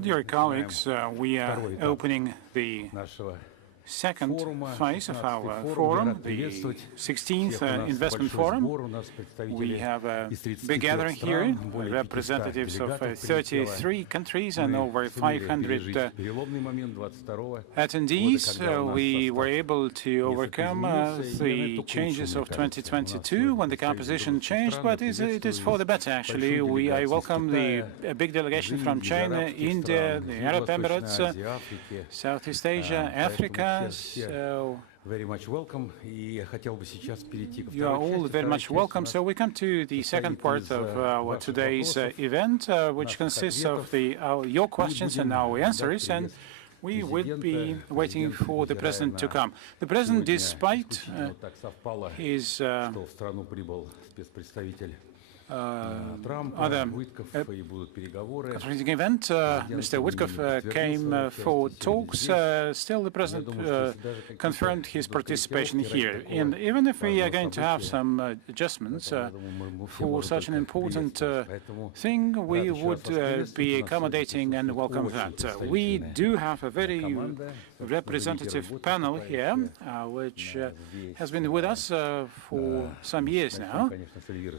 Dear colleagues, we are opening the second phase of our forum, the 16th Investment Forum. We have a big gathering here, representatives of 33 countries and over 500 attendees. We were able to overcome the changes of 2022 when the composition changed, but it is for the better, actually. I welcome a big delegation from China, India, the Arab Emirates, Southeast Asia, Africa. So very much welcome. You are all very much welcome. So we come to the second part of today's event, which consists of your questions and our answers, and we will be waiting for the President to come. The President, despite his other event, Mr. Witkoff came for talks. Still, the President confirmed his participation here. And even if we are going to have some adjustments for such an important thing, we would be accommodating and welcome that. We do have a very representative panel here, which has been with us for some years now.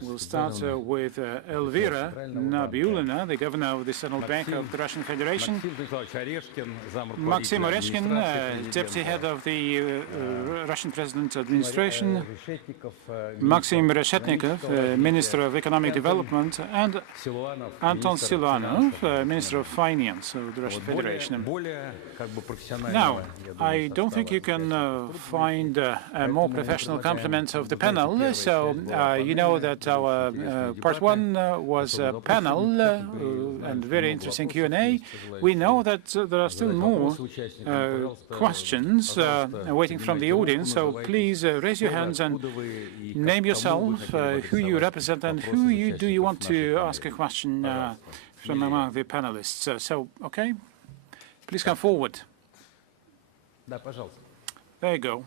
We'll start with Elvira Nabiullina, the governor of the Central Bank of the Russian Federation, Maxim Oreshkin, deputy head of the Russian President's administration, Maxim Reshetnikov, Minister of Economic Development, and Anton Siluanov, Minister of Finance of the Russian Federation. Now, I don't think you can find a more professional complement of the panel, so you know that our part one was a panel and very interesting Q&A. We know that there are still more questions waiting from the audience, so please raise your hands and name yourself, who you represent, and who do you want to ask a question from among the panelists. So, okay, please come forward. There you go.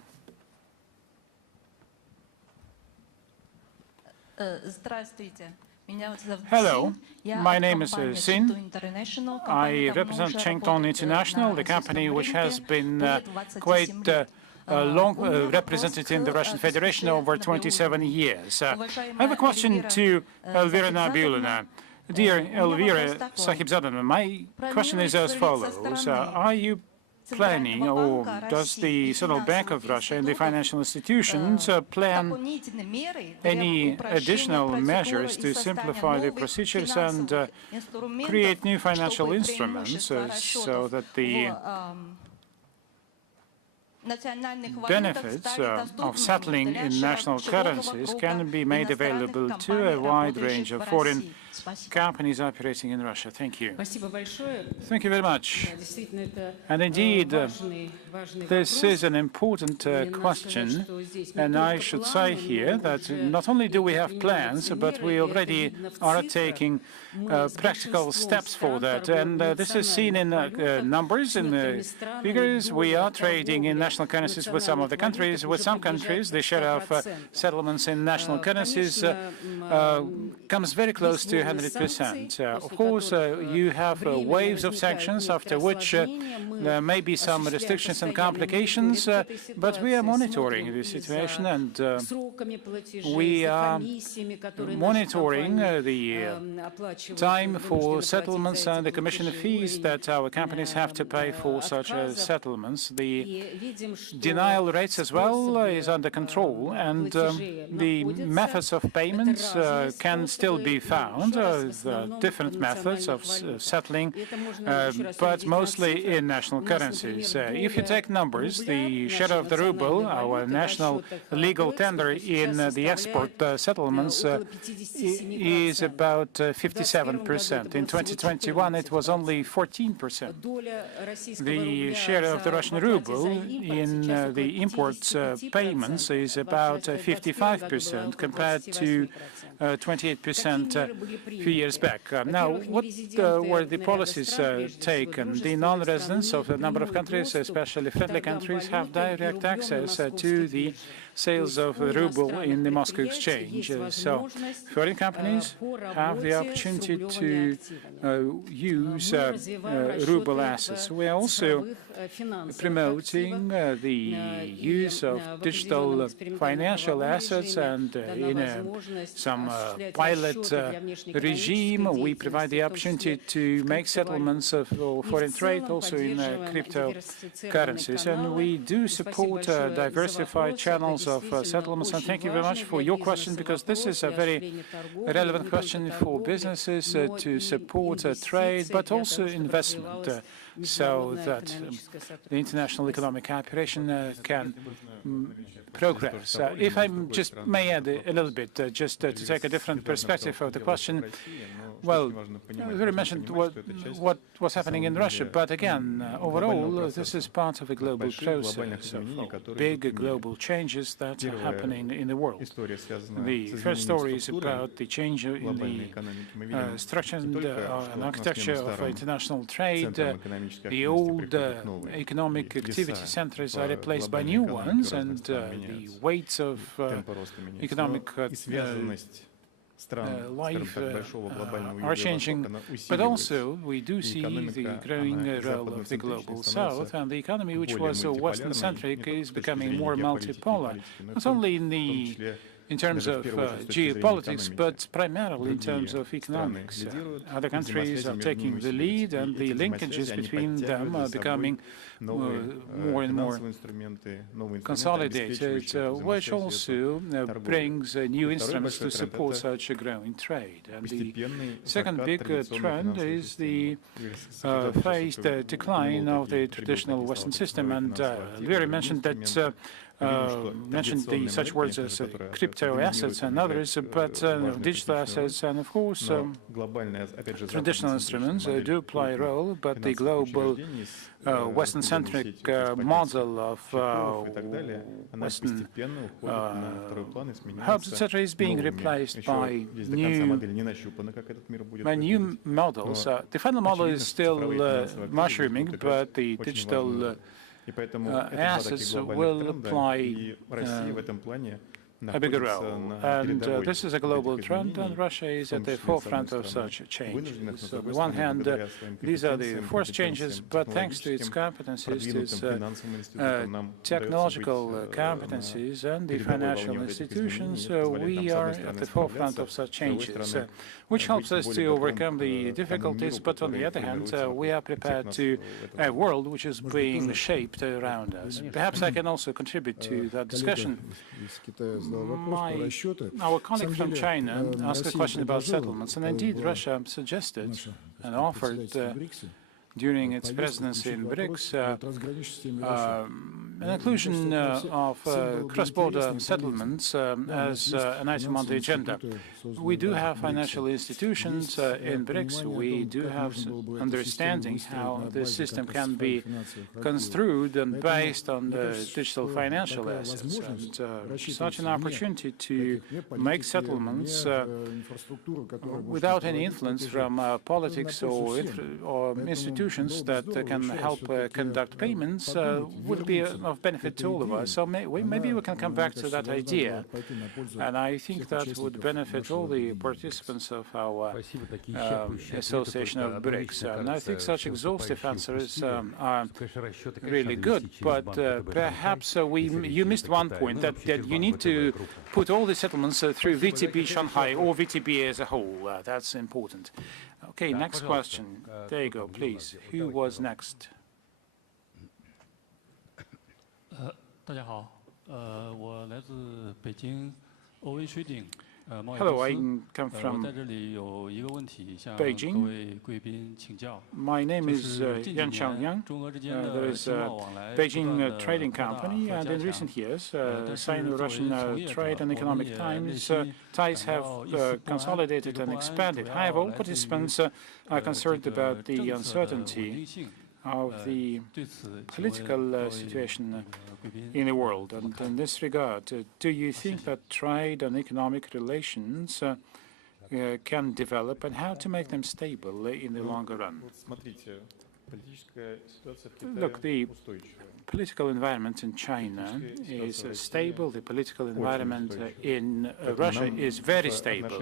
Hello, my name is Sin. I represent Chengtong International, the company which has been quite long represented in the Russian Federation over 27 years. I have a question to Elvira Nabiullina. Dear Elvira Sahibzadana, my question is as follows. Are you planning, or does the Central Bank of Russia and the financial institutions plan any additional measures to simplify the procedures and create new financial instruments so that the benefits of settling in national currencies can be made available to a wide range of foreign companies operating in Russia? Thank you. Thank you very much. And indeed, this is an important question, and I should say here that not only do we have plans, but we already are taking practical steps for that. And this is seen in numbers, in the figures. We are trading in national currencies with some of the countries. With some countries, the share of settlements in national currencies comes very close to 100%. Of course, you have waves of sanctions, after which there may be some restrictions and complications, but we are monitoring the situation, and we are monitoring the time for settlements and the commission fees that our companies have to pay for such settlements. The denial rates as well is under control, and the methods of payments can still be found, different methods of settling, but mostly in national currencies. If you take numbers, the share of the ruble, our national legal tender in the export settlements, is about 57%. In 2021, it was only 14%. The share of the Russian ruble in the imports payments is about 55% compared to 28% a few years back. Now, what were the policies taken? The non-residents of a number of countries, especially friendly countries, have direct access to the sales of the ruble in the Moscow exchange. So foreign companies have the opportunity to use ruble assets. We are also promoting the use of digital financial assets, and in some pilot regime, we provide the opportunity to make settlements of foreign trade also in cryptocurrencies. And we do support diversified channels of settlements. And thank you very much for your question, because this is a very relevant question for businesses to support trade, but also investment, so that the international economic cooperation can progress. If I just may add a little bit, just to take a different perspective of the question, well, you already mentioned what was happening in Russia, but again, overall, this is part of a global process of big global changes that are happening in the world. The first story is about the change in the structure and architecture of international trade. The old economic activity centers are replaced by new ones, and the weights of economic life are changing, but also we do see the growing role of the global south, and the economy, which was so Western-centric, is becoming more multipolar, not only in terms of geopolitics, but primarily in terms of economics. Other countries are taking the lead, and the linkages between them are becoming more and more consolidated, which also brings new instruments to support such a growing trade. And the second big trend is the phased decline of the traditional Western system. And Larry mentioned that such words as crypto assets and others, but digital assets and, of course, traditional instruments do play a role, but the global Western-centric model of Western hubs, etc., is being replaced by new models. The final model is still mushrooming, but the digital assets will play a bigger role. And this is a global trend, and Russia is at the forefront of such changes. So on the one hand, these are the forced changes, but thanks to its competencies, to its technological competencies and the financial institutions, we are at the forefront of such changes, which helps us to overcome the difficulties. But on the other hand, we are prepared to a world which is being shaped around us. Perhaps I can also contribute to that discussion. Our colleague from China asked a question about settlements, and indeed Russia suggested and offered during its presidency in BRICS an inclusion of cross-border settlements as an item on the agenda. We do have financial institutions in BRICS. We do have understanding how this system can be construed and based on the digital financial assets. And such an opportunity to make settlements without any influence from politics or institutions that can help conduct payments would be of benefit to all of us. So maybe we can come back to that idea, and I think that would benefit all the participants of our association of BRICS. And I think such exhaustive answers are really good, but perhaps you missed one point, that you need to put all the settlements through VTB Shanghai or VTB as a whole. That's important. Okay, next question. There you go, please. Who was next? Hello, I come from Beijing. My name is Yan Changyang. There is a Beijing trading company, and in recent years, Sino-Russian trade and economic ties have consolidated and expanded. However, all participants are concerned about the uncertainty of the political situation in the world. And in this regard, do you think that trade and economic relations can develop, and how to make them stable in the longer run? Look, the political environment in China is stable. The political environment in Russia is very stable.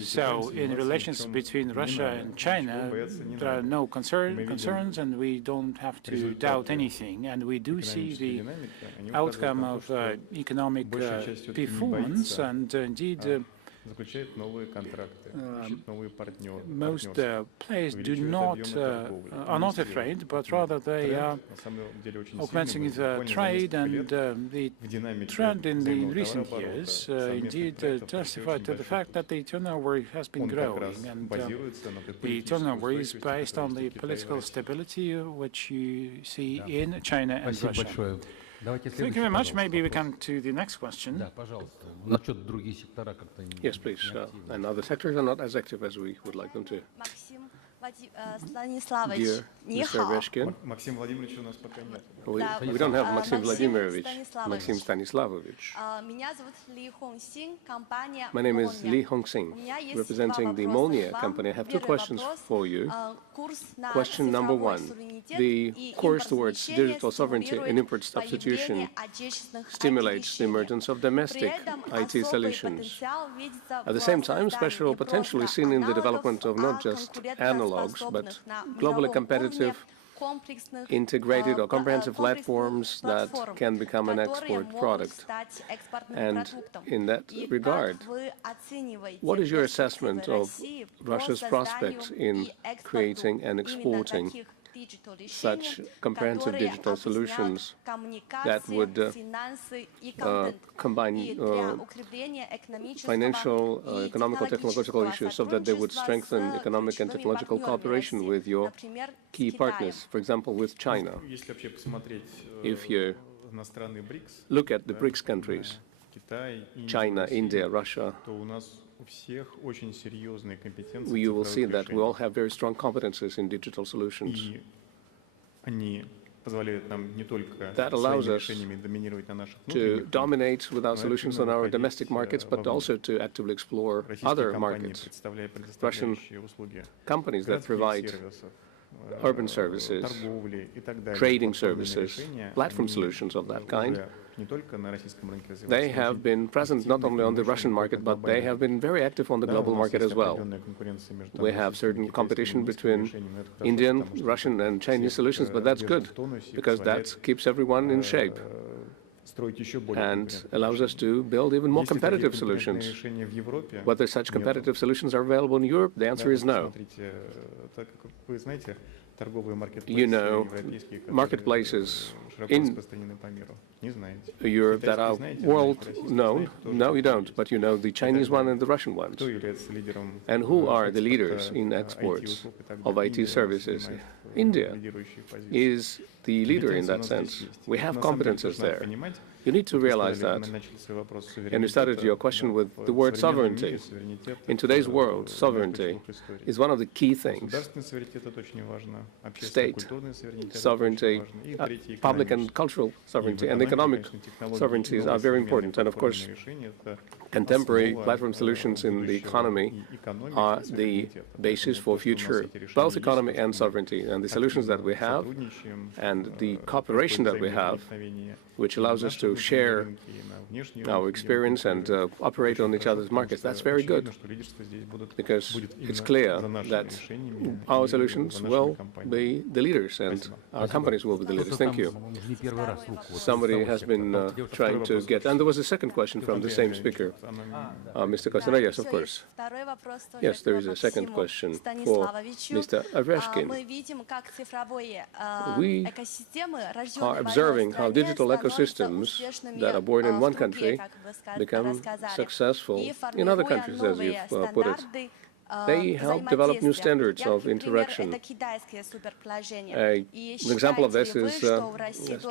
So in relations between Russia and China, there are no concerns, and we don't have to doubt anything. And we do see the outcome of economic performance, and indeed most players are not afraid, but rather they are augmenting the trade, and the trend in recent years indeed testified to the fact that the turnover has been growing, and the turnover is based on the political stability which you see in China and Russia. Thank you very much. Maybe we come to the next question. Yes, please. And other sectors are not as active as we would like them to. Dear Mr. Vereshkin, we don't have Maxim Vladimirovich, Maxim Stanislavovich. My name is Li Hongsing, representing the Molniya company. I have two questions for you. Question number one, the course towards digital sovereignty and import substitution stimulates the emergence of domestic IT solutions. At the same time, special potential is seen in the development of not just analogs, but globally competitive, integrated or comprehensive platforms that can become an export product. And in that regard, what is your assessment of Russia's prospects in creating and exporting such comprehensive digital solutions that would combine financial, economical, technological issues so that they would strengthen economic and technological cooperation with your key partners, for example, with China? If you look at the BRICS countries, China, India, Russia, you will see that we all have very strong competences in digital solutions. That allows us to dominate with our solutions on our domestic markets, but also to actively explore other markets. Russian companies that provide urban services, trading services, platform solutions of that kind, they have been present not only on the Russian market, but they have been very active on the global market as well. We have certain competition between Indian, Russian, and Chinese solutions, but that's good, because that keeps everyone in shape and allows us to build even more competitive solutions. Whether such competitive solutions are available in Europe, the answer is no. You know, marketplaces in Europe that are world-known? No, you don't, but you know the Chinese one and the Russian ones. And who are the leaders in exports of IT services? India is the leader in that sense. We have competences there. You need to realize that. And you started your question with the word sovereignty. In today's world, sovereignty is one of the key things. State sovereignty, public and cultural sovereignty, and economic sovereignties are very important. And of course, contemporary platform solutions in the economy are the basis for future both economy and sovereignty. And the solutions that we have and the cooperation that we have, which allows us to share our experience and operate on each other's markets, that's very good, because it's clear that our solutions will be the leaders and our companies will be the leaders. Thank you. Somebody has been trying to get, and there was a second question from the same speaker. Mr. Kostner, yes, of course. Yes, there is a second question for Mr. Vereshkin. We are observing how digital ecosystems that are born in one country become successful in other countries, as you've put it. They help develop new standards of interaction. An example of this is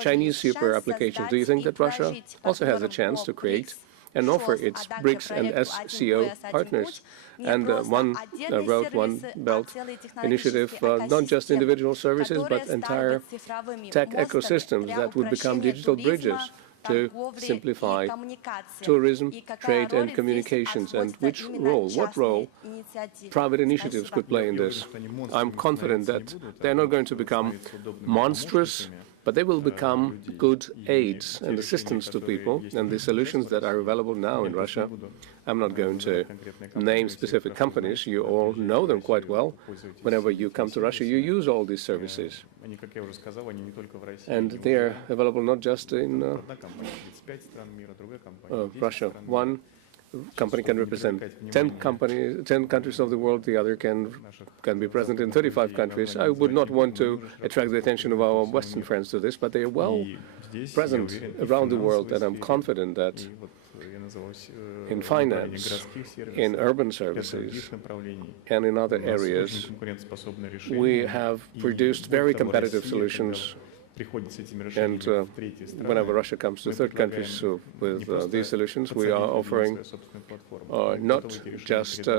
Chinese super applications. Do you think that Russia also has a chance to create and offer its BRICS and SCO partners and One Road, One Belt initiative, not just individual services, but entire tech ecosystems that would become digital bridges to simplify tourism, trade, and communications, and what role private initiatives could play in this. I'm confident that they're not going to become monstrous, but they will become good aids and assistance to people, and the solutions that are available now in Russia. I'm not going to name specific companies. You all know them quite well. Whenever you come to Russia, you use all these services. And they are available not just in Russia. One company can represent 10 countries of the world. The other can be present in 35 countries. I would not want to attract the attention of our Western friends to this, but they are well present around the world, and I'm confident that in finance, in urban services, and in other areas, we have produced very competitive solutions. And whenever Russia comes to third countries with these solutions, we are offering not just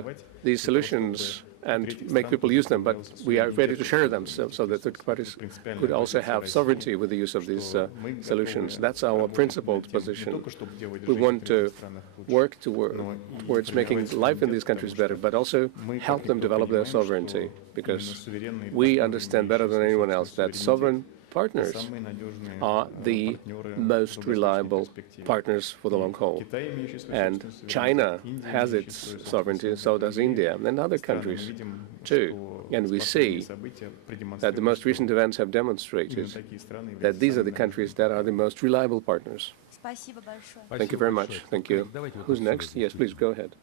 these solutions and make people use them, but we are ready to share them so that third parties could also have sovereignty with the use of these solutions. That's our principled position. We want to work towards making life in these countries better, but also help them develop their sovereignty, because we understand better than anyone else that sovereign partners are the most reliable partners for the long haul. And China has its sovereignty, so does India, and other countries too. And we see that the most recent events have demonstrated that these are the countries that are the most reliable partners. Thank you very much. Thank you. Who's next? Yes, please go ahead.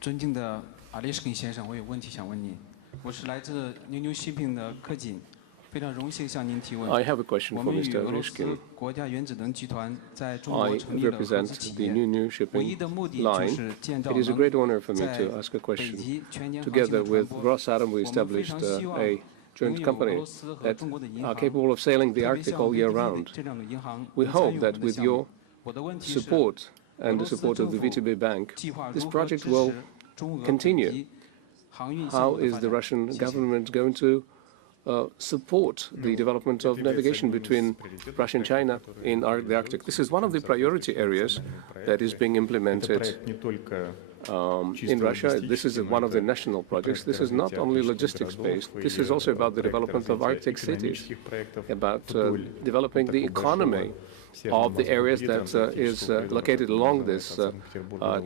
尊敬的阿列什根先生，我有问题想问你。我是来自牛牛 Shipping 的柯锦，非常荣幸向您提问。I have a question 我 for 们与 Mr. 俄罗斯 Orishkin. 国家原子能集团在中国 I 成立了合资 represent 企 the 业， New 唯一 Shipping 的目的就 line. 是建造 It is a 能 great honor for me 在 to ask a 北 question. 极全年航行 Together 的船 with 舶。 Rosatom, we 我们非 established 常希望 a 拥 joint 有俄 company 罗斯和 that 中国的银 are 行， capable of sailing the 特别 Arctic 像 all year VTB round. 这样的银行 We 能参 hope 与我 that 们的 with 项目。 your 我的问题是， support 俄 and 罗 the 斯 support 政 of the 府 VTB Bank, 计划 this 如何 project 支 will 持中俄北 continue. 极航运项 How 目的 is 发 the 展？ Russian 谢谢。 government going to support the development of navigation between Russia and China in the Arctic? This is one of the priority areas that is being implemented in Russia. This is one of the national projects. This is not only logistics-based. This is also about the development of Arctic cities, about developing the economy of the areas that is located along this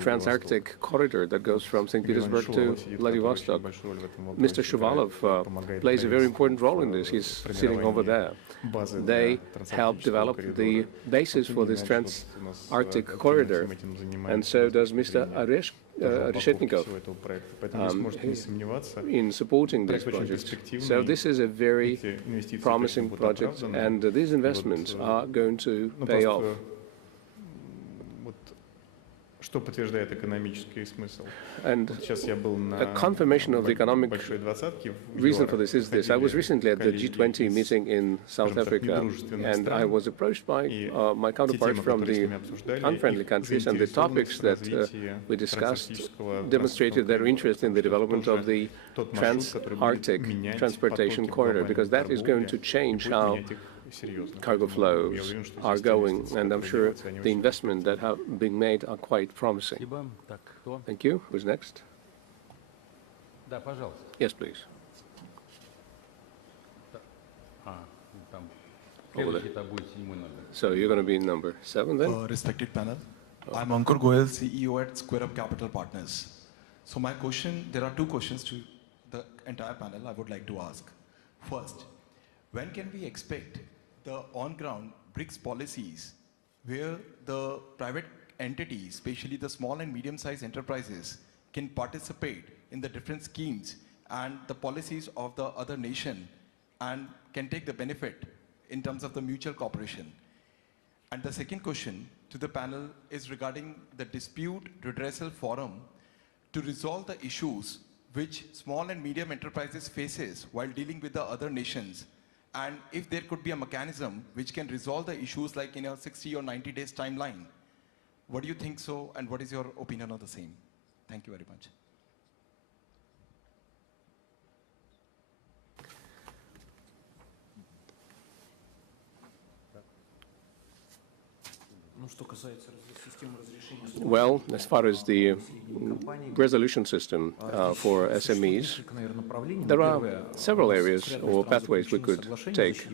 trans-Arctic corridor that goes from St. Petersburg to Vladivostok. Mr. Shuvalov plays a very important role in this. He's sitting over there. They help develop the basis for this trans-Arctic corridor, and so does Mr. Reshetnikov in supporting this project. So this is a very promising project, and these investments are going to pay off. And a confirmation of the economic reason for this is this. I was recently at the G20 meeting in South Africa, and I was approached by my counterparts from the unfriendly countries, and the topics that we discussed demonstrated their interest in the development of the trans-Arctic transportation corridor, because that is going to change how cargo flows are going, and I'm sure the investment that have been made are quite promising. Thank you. Who's next? Yes, please. Over there. So you're going to be number 7 then? Respected panel, I'm Ankur Goyal, CEO at Square Up Capital Partners. So my question, there are 2 questions to the entire panel I would like to ask. First, when can we expect the on-ground BRICS policies where the private entities, especially the small and medium-sized enterprises, can participate in the different schemes and the policies of the other nation and can take the benefit in terms of the mutual cooperation? And the second question to the panel is regarding the dispute redressal forum to resolve the issues which small and medium enterprises faces while dealing with the other nations. And if there could be a mechanism which can resolve the issues like in a 60 or 90 days timeline, what do you think so, and what is your opinion on the same? Thank you very much. Well, as far as the resolution system for SMEs, there are several areas or pathways we could take.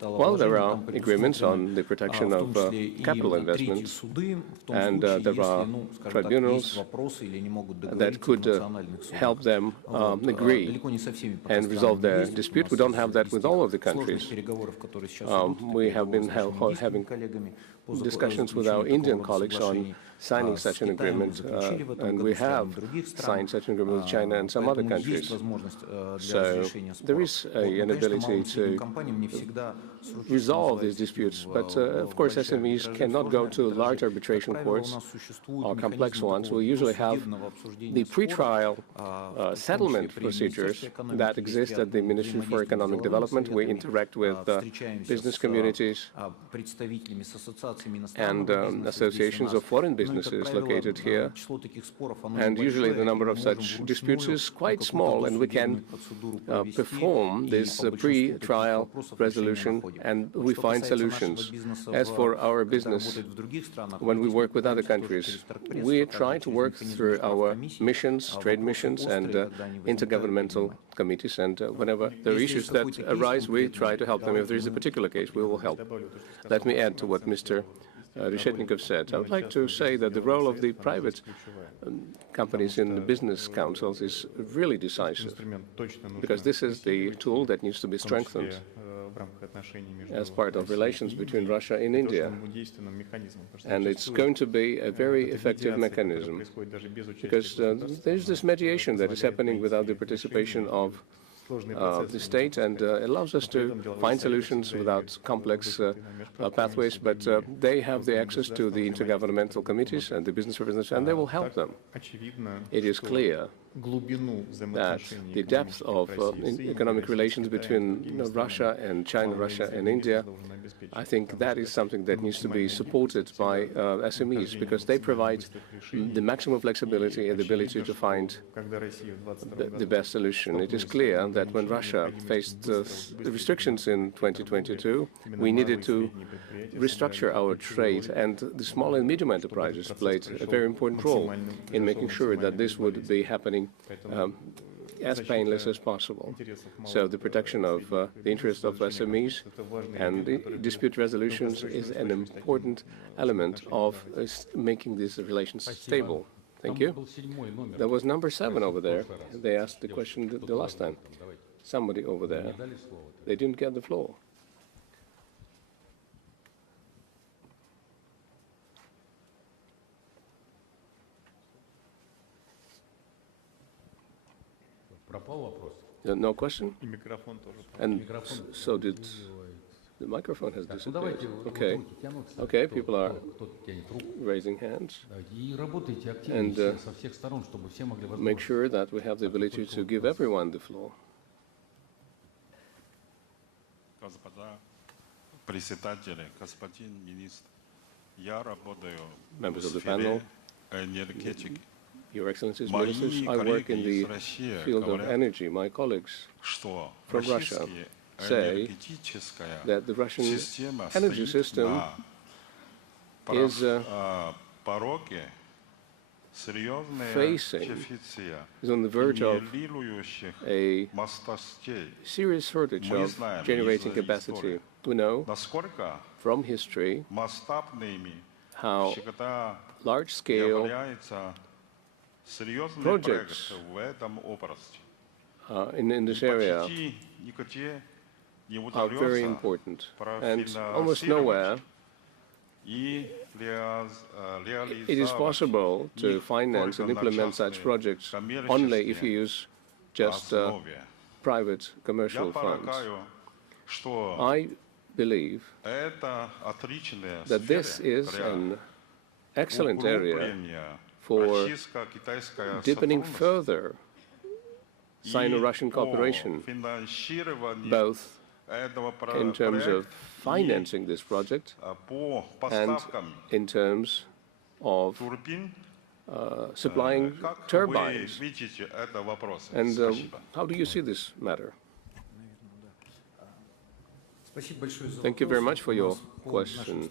Well, there are agreements on the protection of capital investments, and there are tribunals that could help them agree and resolve their dispute. We don't have that with all of the countries. We have been having discussions with our Indian colleagues on signing such an agreement, and we have signed such an agreement with China and some other countries. So there is an ability to resolve these disputes, but of course SMEs cannot go to large arbitration courts or complex ones. We usually have the pre-trial settlement procedures that exist at the Ministry for Economic Development. We interact with business communities and associations of foreign businesses located here, and usually the number of such disputes is quite small, and we can perform this pre-trial resolution and we find solutions. As for our business, when we work with other countries, we try to work through our missions, trade missions, and intergovernmental committees, and whenever there are issues that arise, we try to help them. If there is a particular case, we will help. Let me add to what Mr. Reshetnikov said. I would like to say that the role of the private companies in the business councils is really decisive, because this is the tool that needs to be strengthened as part of relations between Russia and India. And it's going to be a very effective mechanism, because there's this mediation that is happening without the participation of the state, and allows us to find solutions without complex pathways, but they have the access to the intergovernmental committees and the business representatives, and they will help them. It is clear that the depth of economic relations between Russia and China, Russia and India, I think that is something that needs to be supported by SMEs, because they provide the maximum flexibility and the ability to find the best solution. It is clear that when Russia faced the restrictions in 2022, we needed to restructure our trade, and the small and medium enterprises played a very important role in making sure that this would be happening as painless as possible. So the protection of the interests of SMEs and dispute resolutions is an important element of making these relations stable. Thank you. There was number 7 over there. They asked the question the last time. Somebody over there. They didn't get the floor. No question? And so did the microphone has disappeared. Okay. Okay, people are raising hands. And make sure that we have the ability to give everyone the floor. Members of the panel, Your Excellencies, Ministers, I work in the field of energy. My colleagues from Russia say that the Russian energy system is is on the verge of a serious shortage of generating capacity. We know from history how large-scale projects in this area are very important, and almost nowhere it is possible to finance and implement such projects only if you use just private commercial funds. I believe that this is an excellent area for deepening further Sino-Russian cooperation, both in terms of financing this project and in terms of supplying turbines. And how do you see this matter? Thank you very much for your question.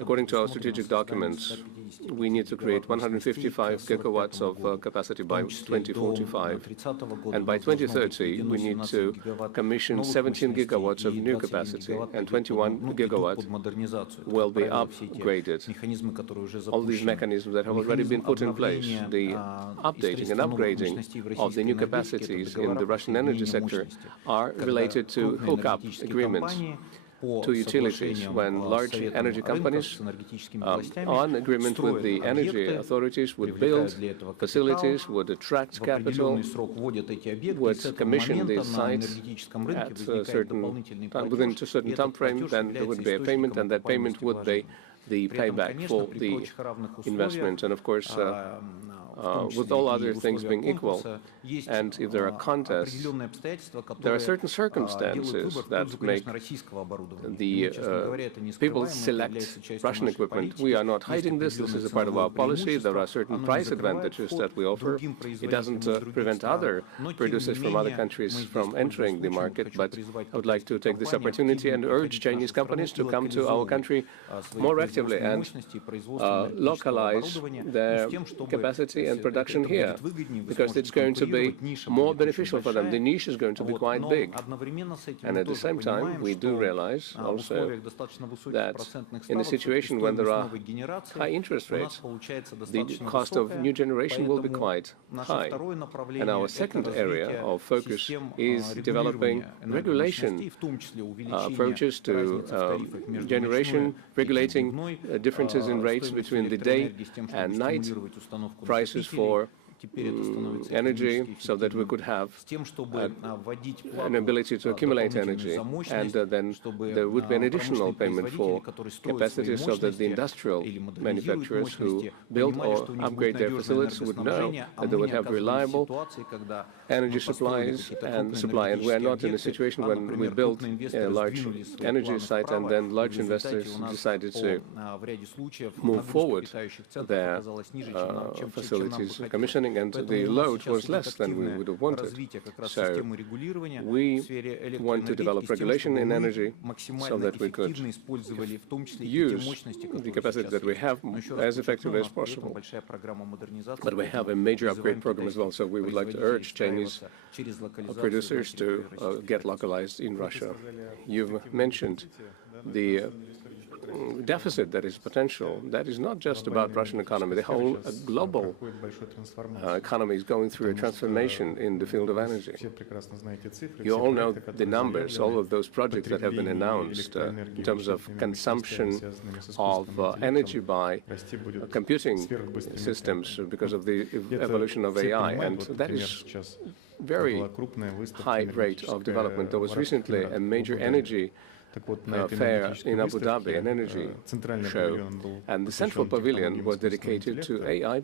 According to our strategic documents, we need to create 155 gigawatts of capacity by 2045. And by 2030, we need to commission 17 gigawatts of new capacity, and 21 gigawatts will be upgraded. All these mechanisms that have already been put in place, the updating and upgrading of the new capacities in the Russian energy sector are related to hookup agreements to utilities, when large energy companies on agreement with the energy authorities would build facilities, would attract capital, would commission these sites at a certain time, within a certain time frame, then there would be a payment, and that payment would be the payback for the investment. And of course, with all other things being equal, and if there are contests, there are certain circumstances that make the people select Russian equipment. We are not hiding this. This is a part of our policy. There are certain price advantages that we offer. It doesn't prevent other producers from other countries from entering the market, but I would like to take this opportunity and urge Chinese companies to come to our country more actively and localize their capacity and production here, because it's going to be more beneficial for them. The niche is going to be quite big. And at the same time, we do realize also that in a situation when there are high interest rates, the cost of new generation will be quite high. And our second area of focus is developing regulation approaches to generation, regulating differences in rates between the day and night prices for energy, so that we could have an ability to accumulate energy, and then there would be an additional payment for capacity, so that the industrial manufacturers who build or upgrade their facilities would know that they would have reliable energy supplies and supply. And we are not in a situation when we build a large energy site and then large investors decided to move forward their facilities commissioning, and the load was less than we would have wanted. So we want to develop regulation in energy so that we could use the capacity that we have as effectively as possible. But we have a major upgrade program as well, so we would like to urge Chinese producers to get localized in Russia. You've mentioned the deficit that is potential. That is not just about Russian economy. The whole global economy is going through a transformation in the field of energy. You all know the numbers, all of those projects that have been announced in terms of consumption of energy by computing systems because of the evolution of AI, and that is very high rate of development. There was recently a major energy fair in Abu Dhabi, an energy show, and the central pavilion was dedicated to AI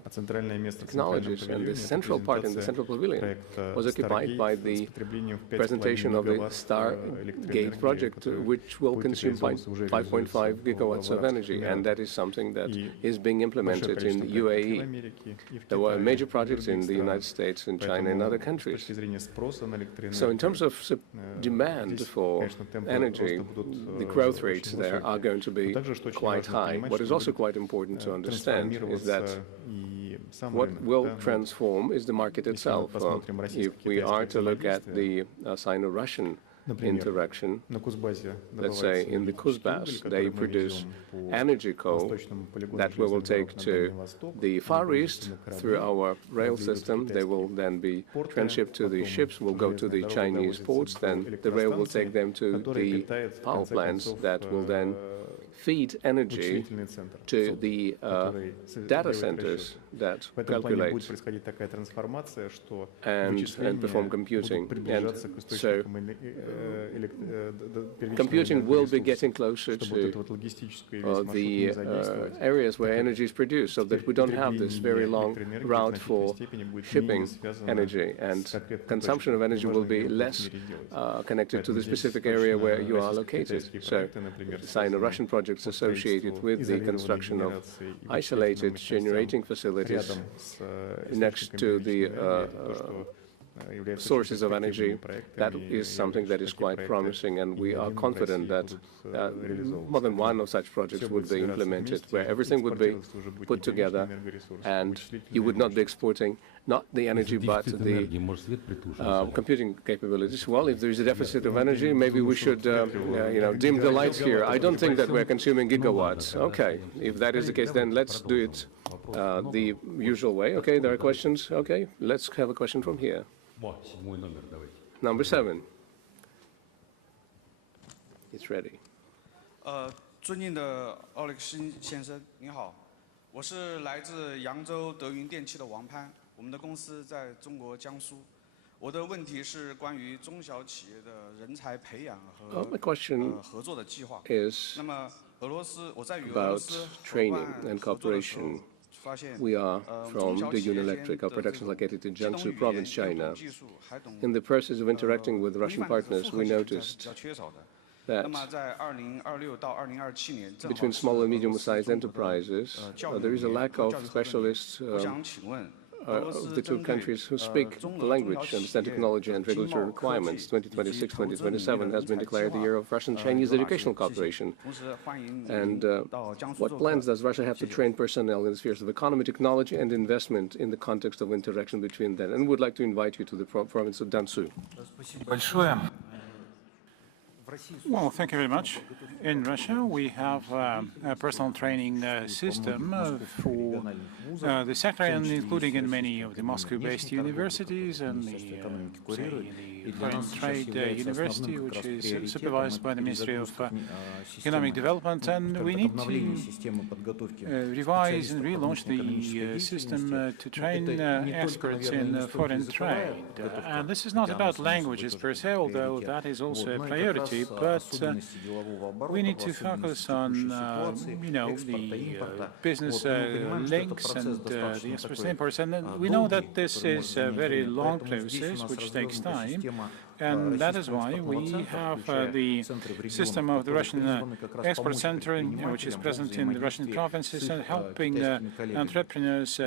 technologies, and the central part in the central pavilion was occupied by the presentation of the Stargate project, which will consume 5.5 gigawatts of energy, and that is something that is being implemented in the UAE. There were major projects in the United States and China and other countries. So in terms of demand for energy, the growth rates there are going to be quite high. What is also quite important to understand is that what will transform is the market itself. If we are to look at the Sino-Russian interaction, let's say in the Kuzbass, they produce energy coal that we will take to the Far East through our rail system. They will then be transshipped to the ships, will go to the Chinese ports, then the rail will take them to the power plants that will then feed energy to the data centers that calculate and perform computing. And so computing will be getting closer to the areas where energy is produced, so that we don't have this very long route for shipping energy, and consumption of energy will be less connected to the specific area where you are located. So the Sino-Russian projects associated with the construction of isolated generating facilities next to the sources of energy. That is something that is quite promising, and we are confident that more than one of such projects would be implemented, where everything would be put together, and you would not be exporting not the energy but the computing capabilities. Well, if there is a deficit of energy, maybe we should, dim the lights here. I don't think that we're consuming gigawatts. Okay, if that is the case, then let's do it the usual way. Okay, there are questions. Okay, let's have a question from here. Number 7. It's ready. 尊敬的奥利克斯先生，您好，我是来自扬州德云电器的王潘，我们的公司在中国江苏。我的问题是关于中小企业的人才培养和合作的计划。那么俄罗斯，我在与俄罗斯合作的时候。 We are from the Unelectric. Our production is located in Jiangsu Province, China. In the process of interacting with Russian partners, we noticed that between small and medium-sized enterprises, there is a lack of specialists of the two countries who speak the language, understand technology and regulatory requirements. 2026-2027 has been declared the year of Russian-Chinese educational cooperation. And what plans does Russia have to train personnel in the spheres of economy, technology, and investment in the context of interaction between them? And we would like to invite you to the province of Dansu. Well, thank you very much. In Russia, we have a personal training system for the sector, and including in many of the Moscow-based universities and the Foreign Trade University, which is supervised by the Ministry of Economic Development. And we need to revise and relaunch the system to train experts in foreign trade. And this is not about languages per se, although that is also a priority. But we need to focus on, the business links and the exports and imports. And then we know that this is a very long process, which takes time. And that is why we have the system of the Russian Export Center, which is present in the Russian provinces, and helping entrepreneurs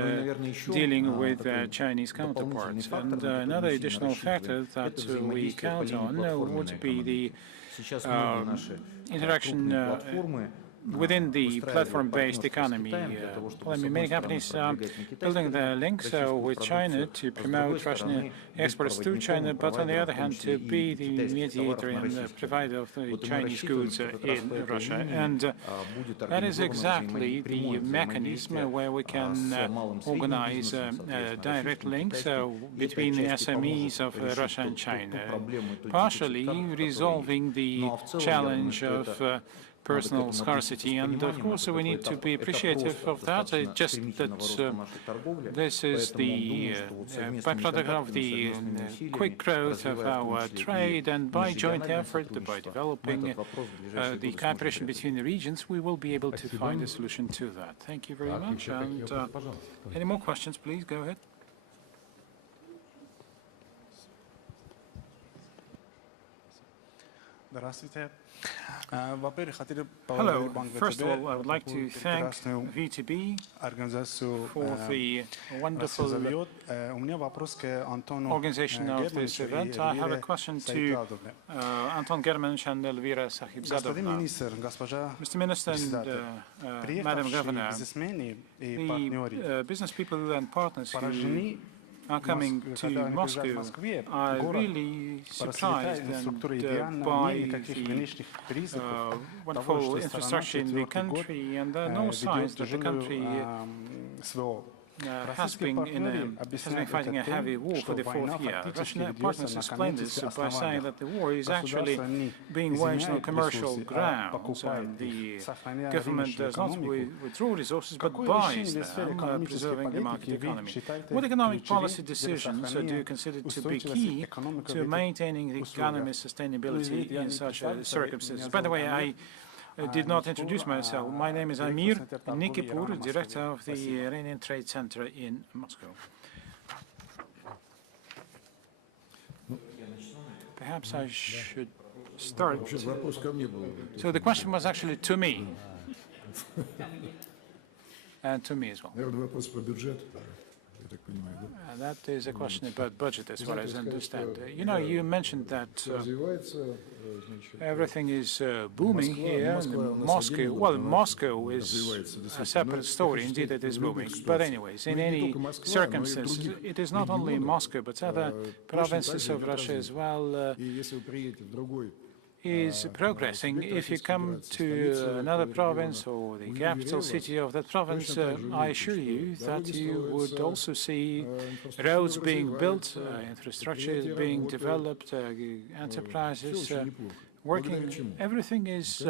dealing with Chinese counterparts. And another additional factor that we count on would be the interaction within the platform-based economy. Many companies are building their links with China to promote Russian exports to China, but on the other hand, to be the mediator and provider of the Chinese goods in Russia. And that is exactly the mechanism where we can organize direct links between the SMEs of Russia and China, partially resolving the challenge of personal scarcity. And of course, we need to be appreciative of that. Just that this is the byproduct of the quick growth of our trade, and by joint effort, by developing the cooperation between the regions, we will be able to find a solution to that. Thank you very much. And any more questions, please? Go ahead. Hello. First of all, I would like to thank VTB for the wonderful organization of this event. I have a question to Anton Germanch and Elvira Sahibzadovna. Mr. Minister and Madam Governor, the business people and partners who are coming to Moscow are really surprised by the wonderful infrastructure in the country, and there are no signs that the country has been fighting a heavy war for the 4th year. Russian partners explain this by saying that the war is actually being waged on commercial grounds, and the government does not withdraw resources but buys them, preserving the market economy. What economic policy decisions do you consider to be key to maintaining the economy's sustainability in such circumstances? By the way, I did not introduce myself. My name is Amir Nikipur, director of the Iranian Trade Center in Moscow. Perhaps I should start. So the question was actually to me. And to me as well. that is a question about budget, as far as I understand. You mentioned that everything is booming here in Moscow. Well, Moscow is a separate story. Indeed, it is booming. But anyways, in any circumstances, it is not only Moscow, but other provinces of Russia as well is progressing. If you come to another province or the capital city of that province, I assure you that you would also see roads being built, infrastructure being developed, enterprises working. Everything is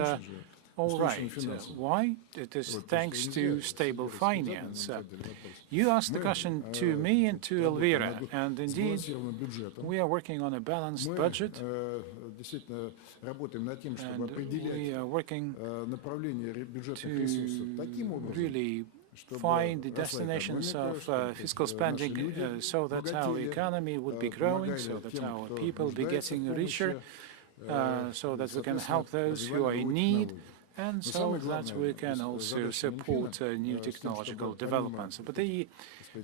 all right. Why? It is thanks to stable finance. You asked the question to me and to Elvira, and indeed, we are working on a balanced budget, and we are working to really find the destinations of fiscal spending so that our economy would be growing, so that our people will be getting richer, so that we can help those who are in need, and so that we can also support new technological developments. But the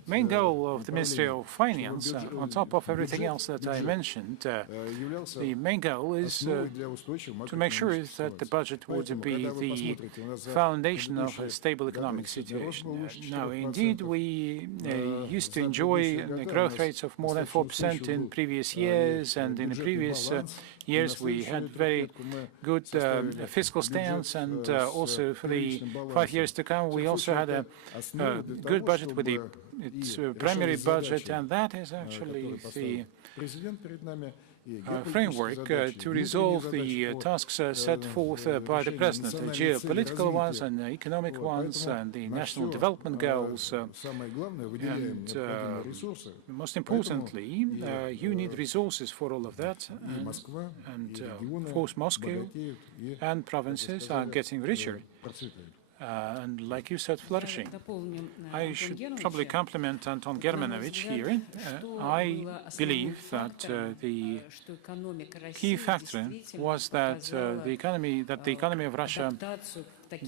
main goal of the Ministry of Finance, on top of everything else that I mentioned, the main goal is to make sure that the budget would be the foundation of a stable economic situation. Now, indeed, we used to enjoy growth rates of more than 4% in previous years, and in the previous years we had very good fiscal stance, and also for the 5 years to come we also had a good budget with its primary budget, and that is actually the framework to resolve the tasks set forth by the President, the geopolitical ones and the economic ones and the national development goals. And most importantly, you need resources for all of that. And of course, Moscow and provinces are getting richer. And like you said, flourishing. I should probably compliment Anton Germanovich here. I believe that the key factor was that the economy of Russia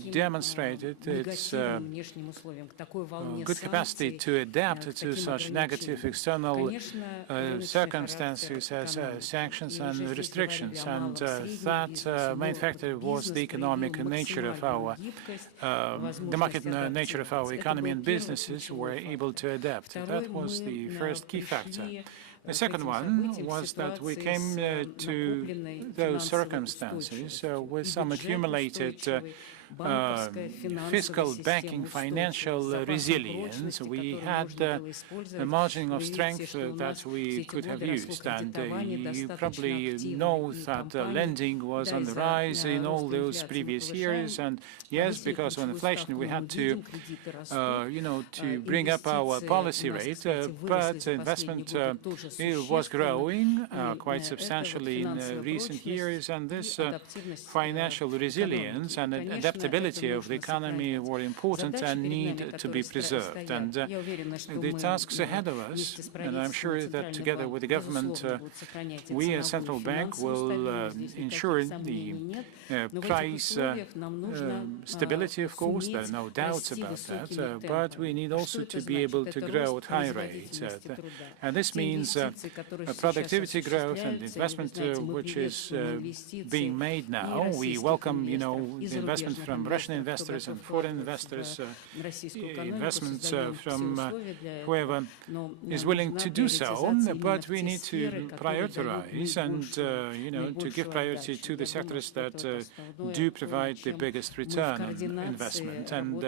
demonstrated its good capacity to adapt to such negative external circumstances as sanctions and restrictions, and that main factor was the economic nature of our the market nature of our economy, and businesses were able to adapt. That was the first key factor. The second one was that we came to those circumstances with some accumulated fiscal, banking, financial resilience. We had a margin of strength that we could have used, and you probably know that lending was on the rise in all those previous years, and yes, because of inflation we had to to bring up our policy rate, but investment was growing quite substantially in recent years, and this financial resilience and adaptability of the economy were important and need to be preserved. And the tasks ahead of us, and I'm sure that together with the government, we as Central Bank will ensure the price stability, of course, there are no doubts about that, but we need also to be able to grow at high rates. And this means productivity growth and investment which is being made now. We welcome, the investment from Russian investors and foreign investors, investments from whoever is willing to do so, but we need to prioritize and, to give priority to the sectors that do provide the biggest return on investment. And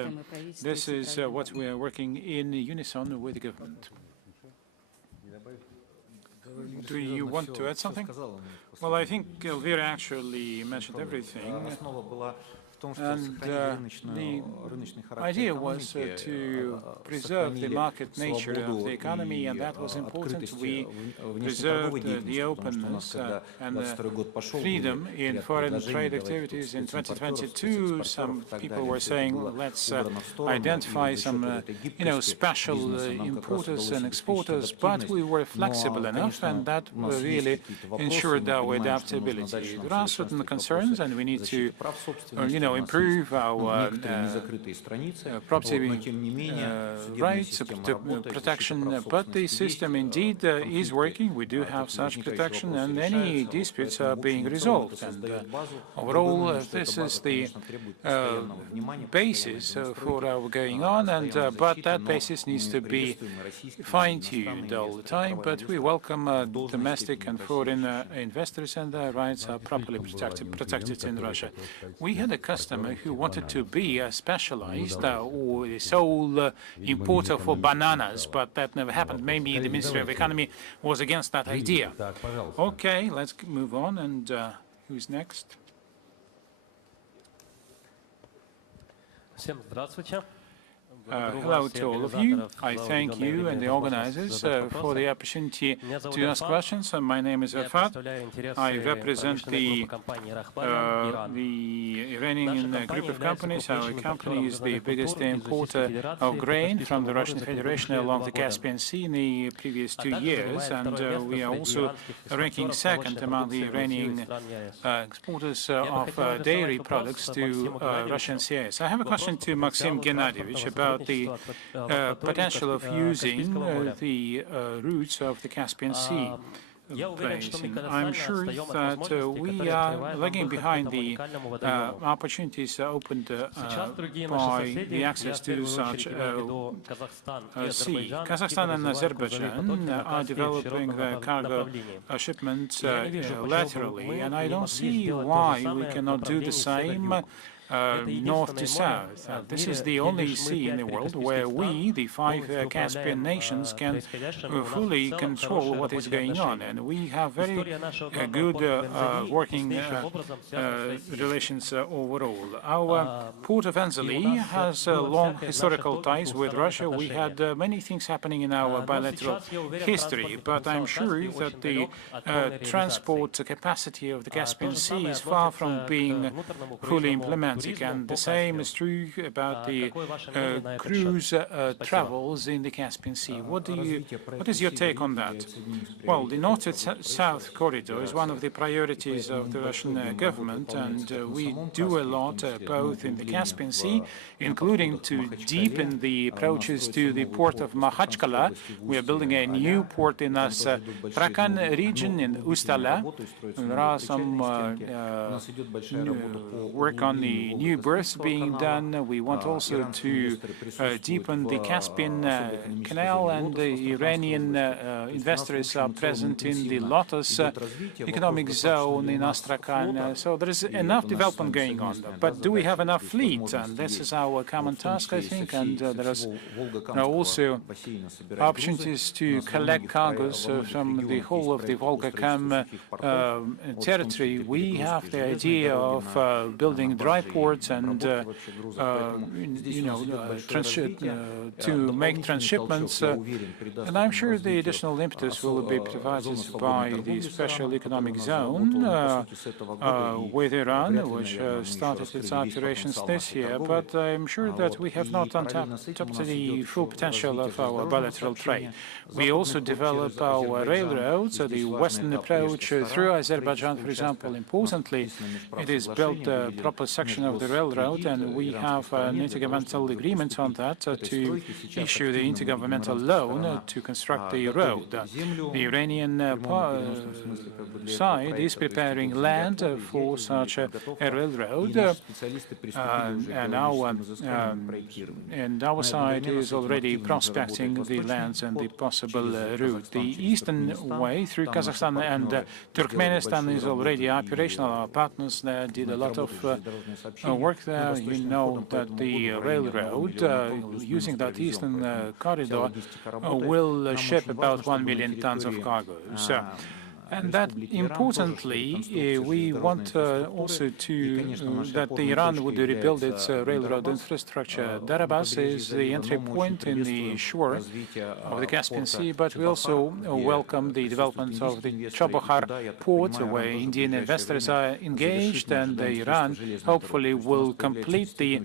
this is what we are working in unison with the government. Do you want to add something? Well, I think Elvira actually mentioned everything. And the idea was to preserve the market nature of the economy, and that was important. We preserved the openness and the freedom in foreign trade activities. In 2022, some people were saying, let's identify some, special importers and exporters, but we were flexible enough, and that really ensured our adaptability. There are certain concerns, and we need to, improve our property rights, protection, but the system indeed is working. We do have such protection, and any disputes are being resolved. And overall, this is the basis for our going on, and but that basis needs to be fine-tuned all the time. But we welcome domestic and foreign investors, and their rights are properly protected in Russia. We had a customer who wanted to be a specialized or a sole importer for bananas, but that never happened. Maybe the Ministry of Economy was against that idea. Okay, let's move on. And who's next? Hello to all of you. I thank you and the organizers for the opportunity to ask questions. My name is Rafat. I represent the Iranian group of companies. Our company is the biggest importer of grain from the Russian Federation along the Caspian Sea in the previous 2 years, and we are also ranking second among the Iranian exporters of dairy products to Russian CIS. I have a question to Maxim Gennadievich about the potential of using the routes of the Caspian Sea basin. I'm sure that we are lagging behind the opportunities opened by the access to such sea. Kazakhstan and Azerbaijan are developing their cargo shipments laterally, and I don't see why we cannot do the same north to south. This is the only sea in the world where we, the 5 Caspian nations, can fully control what is going on, and we have very good working relations overall. Our port of Anzali has long historical ties with Russia. We had many things happening in our bilateral history, but I'm sure that the transport capacity of the Caspian Sea is far from being fully implemented. And the same is true about the cruise travels in the Caspian Sea. What is your take on that? Well, the north to south corridor is one of the priorities of the Russian government, and we do a lot both in the Caspian Sea, including to deepen the approaches to the port of Makhachkala. We are building a new port in Astrakhan region in Ustala. There are some work on the new berths being done. We want also to deepen the Caspian Canal, and the Iranian investors are present in the Lotus economic zone in Astrakhan. So there is enough development going on. But do we have enough fleet? And this is our common task, I think. And there are also opportunities to collect cargoes from the whole of the Volga-Cam territory. We have the idea of building dry ports and to make transshipments, and I'm sure the additional impetus will be provided by the special economic zone with Iran, which started its operations this year. But I'm sure that we have not untapped the full potential of our bilateral trade. We also develop our railroads, the western approach through Azerbaijan, for example. Importantly, it is built a proper section of the railroad, and we have an intergovernmental agreement on that to issue the intergovernmental loan to construct the road. The Iranian side is preparing land for such a railroad, and our side is already prospecting the lands and the possible route. The eastern way through Kazakhstan and Turkmenistan is already operational. Our partners there did a lot of work there. You know that the railroad using that eastern corridor will ship about 1 million tons of cargoes. And that, importantly, we want also that Iran would rebuild its railroad infrastructure. Darabas is the entry point in the shore of the Caspian Sea, but we also welcome the development of the Chabahar port, where Indian investors are engaged, and Iran hopefully will complete the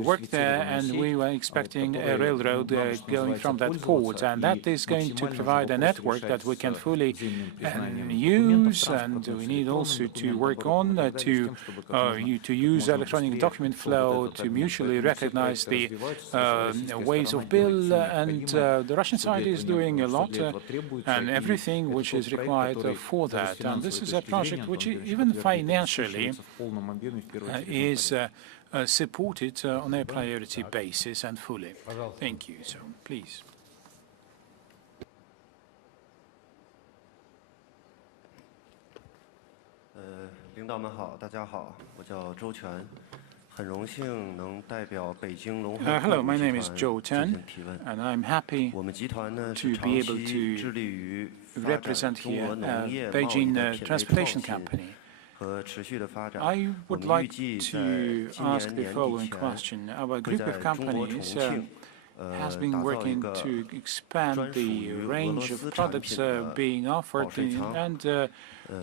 work there, and we were expecting a railroad going from that port, and that is going to provide a network that we can fully mutually use, and we need also to work on to use electronic document flow to mutually recognize the ways of bill, and the Russian side is doing a lot and everything which is required for that. And this is a project which even financially is supported on a priority basis and fully. Thank you. So, please. Hello, my name is Zhou Chen, and I'm happy to be able to represent here Beijing Transportation Company. I would like to ask the following question. Our group of companies has been working to expand the range of products being offered and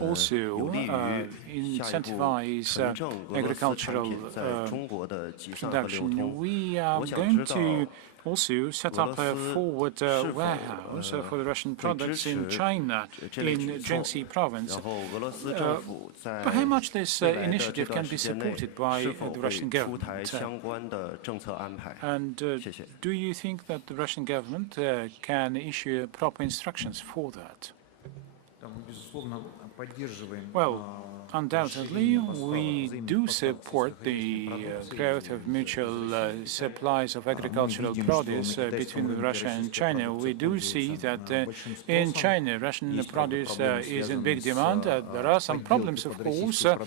also incentivize agricultural production. We are going to also set up a forward warehouse for the Russian products in China, in Jiangxi province. How much this initiative can be supported by the Russian government? And do you think that the Russian government can issue proper instructions for that? Well, undoubtedly, we do support the growth of mutual supplies of agricultural produce between Russia and China. We do see that in China, Russian produce is in big demand. There are some problems, of course, that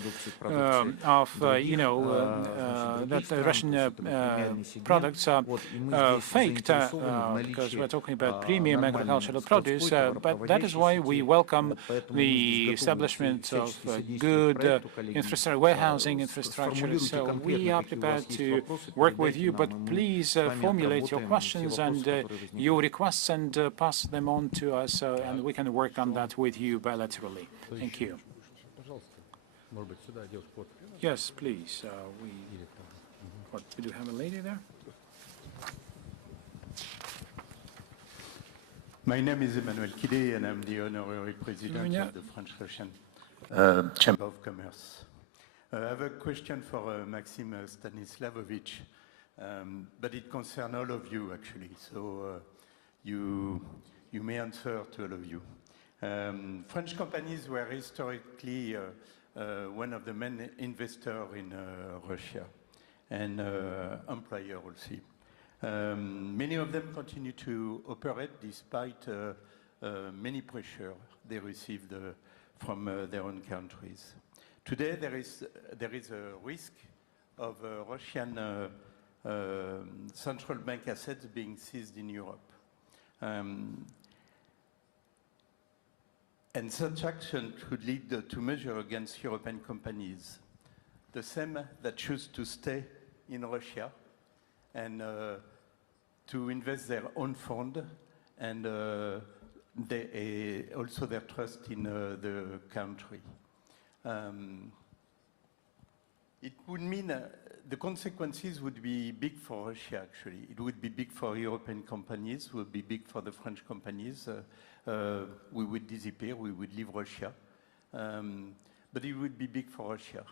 Russian products are faked because we're talking about premium agricultural produce. But that is why we welcome the establishment of good infrastructure, warehousing infrastructure. So we are prepared to work with you, but please formulate your questions and your requests and pass them on to us, and we can work on that with you bilaterally. Thank you. Yes, please. We do have a lady there. My name is Emmanuel Kide, and I'm the honorary president of the French-Russian Chamber of Commerce. I have a question for Maxim Stanislavovich, but it concerns all of you, actually, so you may answer to all of you. French companies were historically one of the main investors in Russia and employer also. Many of them continue to operate despite many pressure they received from their own countries. Today, there is a risk of Russian central bank assets being seized in Europe. And such action could lead to measures against European companies, the same that choose to stay in Russia and to invest their own fund and also their trust in the country. It would mean the consequences would be big for Russia, actually. It would be big for European companies, it would be big for the French companies. We would disappear, we would leave Russia. But it would be big for Russia.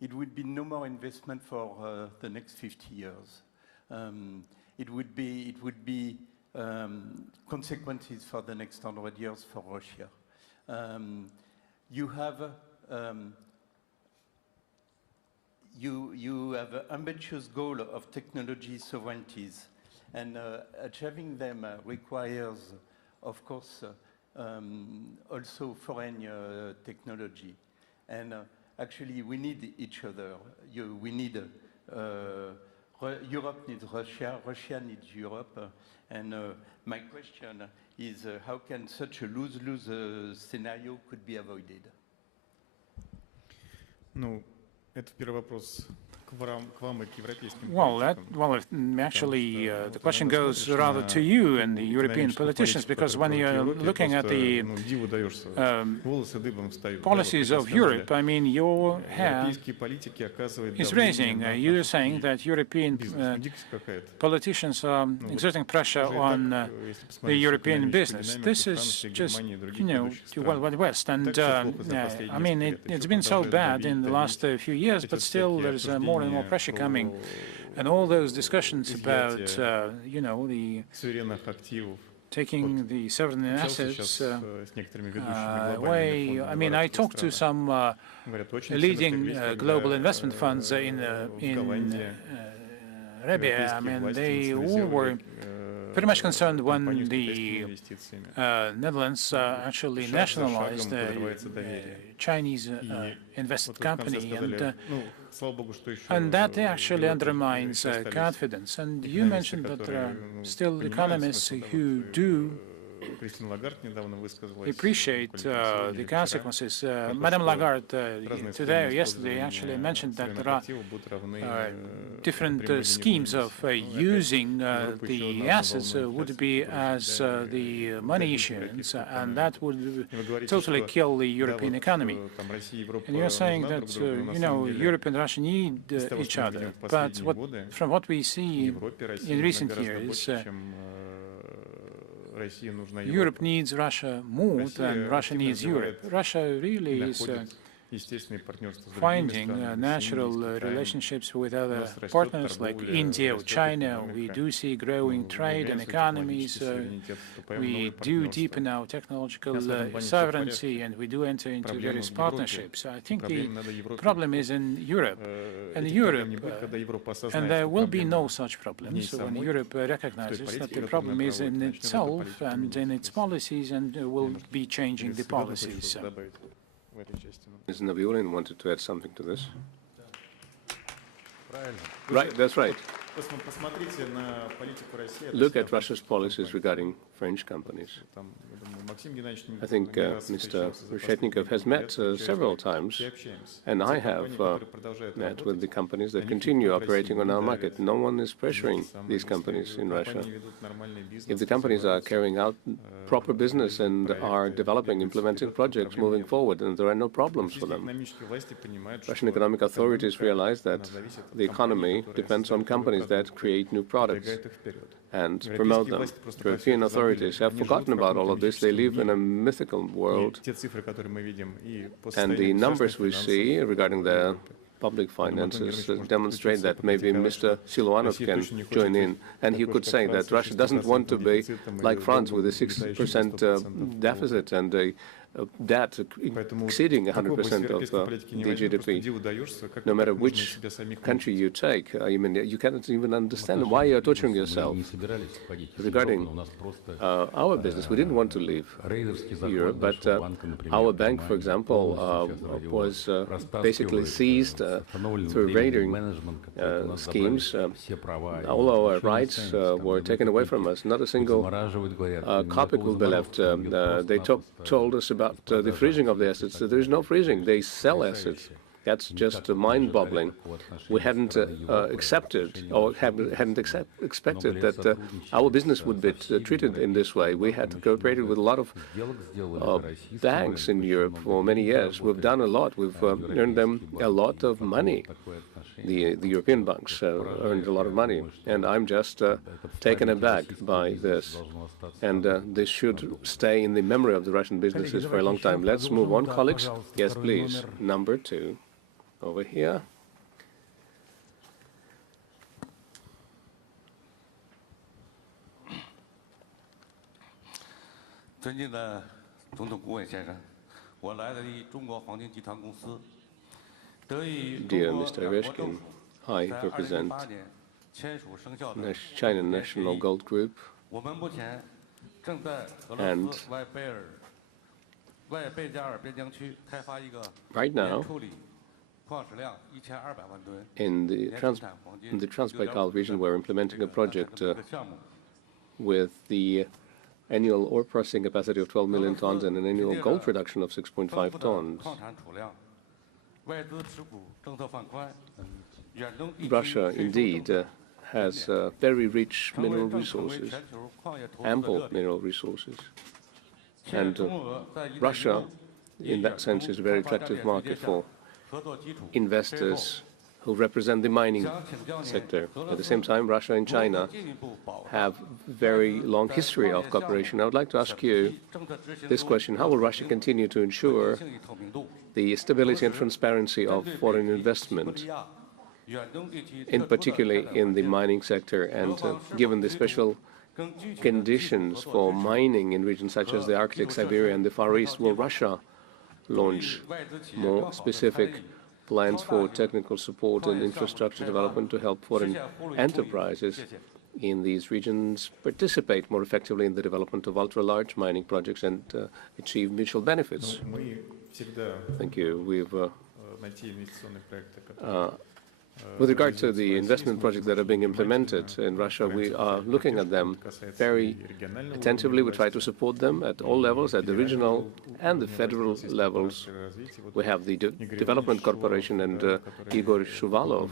It would be no more investment for the next 50 years. It would be consequences for the next 100 years for Russia. You have an ambitious goal of technology sovereignties, and achieving them requires, of course, also foreign technology. And actually, we need each other. We need Europe needs Russia, Russia needs Europe, and my question is how can such a lose-lose scenario could be avoided? Ну, это первый вопрос Actually, the question goes rather to you and the European politicians, because when you're looking at the policies of Europe, I mean, your hair is raising. You're saying that European politicians are exerting pressure on the European business. This is just, the Wild West. And I mean, it's been so bad in the last few years, but still there's more and more pressure coming. And all those discussions about, the taking the sovereign assets away. I mean, I talked to some leading global investment funds in Arabia. I mean, they all were pretty much concerned when the Netherlands actually nationalized the Chinese invested company, and that actually undermines confidence. And you mentioned that there are still economists who do appreciate the consequences. Madame Lagarde today or yesterday actually mentioned that there are different schemes of using the assets would be as the money issuance, and that would totally kill the European economy. And you're saying that, Europe and Russia need each other, but from what we see in recent years, Europe needs Russia more than Russia needs Europe. Russia really is finding natural relationships with other partners like India or China. We do see growing trade and economies. We do deepen our technological sovereignty, and we do enter into various partnerships. I think the problem is in Europe. And there will be no such problems when Europe recognizes that the problem is in itself and in its policies, and will be changing the policies. Ms. Nabiullin wanted to add something to this. Right, that's right. Look at Russia's policies regarding French companies. I think Mr. Reshetnikov has met several times, and I have met with the companies that continue operating on our market. No one is pressuring these companies in Russia. If the companies are carrying out proper business and are developing, implementing projects moving forward, and there are no problems for them. Russian economic authorities realize that the economy depends on companies that create new products and promote them. European authorities have forgotten about all of this. They live in a mythical world, and the numbers we see regarding their public finances demonstrate that. Maybe Mr. Siluanov can join in, and he could say that Russia doesn't want to be like France with a 6% deficit and a debt exceeding 100% of the GDP. No matter which country you take, I mean, you cannot even understand why you're torturing yourself. Regarding our business, we didn't want to leave Europe, but our bank, for example, was basically seized through raiding schemes. All our rights were taken away from us. Not a single kopeck will be left. They told us about the freezing of the assets. There is no freezing. They sell assets. That's just mind-boggling. We hadn't accepted or hadn't expected that our business would be treated in this way. We had cooperated with a lot of banks in Europe for many years. We've done a lot. We've earned them a lot of money. The European banks earned a lot of money, and I'm just taken aback by this. And this should stay in the memory of the Russian businesses for a long time. Let's move on, colleagues. Yes, please. Number 2. Over here. Dear Mr. Ereshkin, I represent China National Gold Group, and right now, in the Transbaikal region, we're implementing a project with the annual ore processing capacity of 12 million tons and an annual gold production of 6.5 tons. Russia indeed has very rich mineral resources, ample mineral resources. And Russia, in that sense, is a very attractive market for investors who represent the mining sector. At the same time, Russia and China have very long history of cooperation. I would like to ask you this question: how will Russia continue to ensure the stability and transparency of foreign investment, in particularly in the mining sector, and given the special conditions for mining in regions such as the Arctic, Siberia, and the Far East, will Russia launch more specific plans for technical support and infrastructure development to help foreign enterprises in these regions participate more effectively in the development of ultra-large mining projects and achieve mutual benefits? Thank you. We've with regard to the investment projects that are being implemented in Russia, we are looking at them very attentively. We try to support them at all levels, at the regional and the federal levels. We have the Development Corporation, and Igor Shuvalov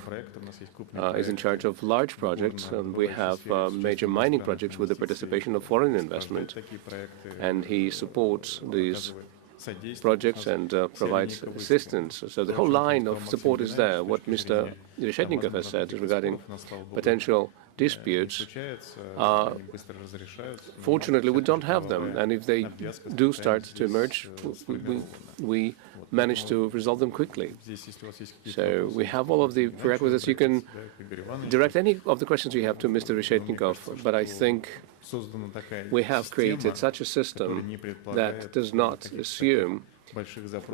is in charge of large projects. And we have major mining projects with the participation of foreign investment, and he supports these projects and provides assistance. So the whole line of support is there. What Mr. Reshetnikov has said regarding potential disputes, fortunately, we don't have them. And if they do start to emerge, we manage to resolve them quickly. So we have all of the prerequisites. You can direct any of the questions you have to Mr. Reshetnikov, but I think we have created such a system that does not assume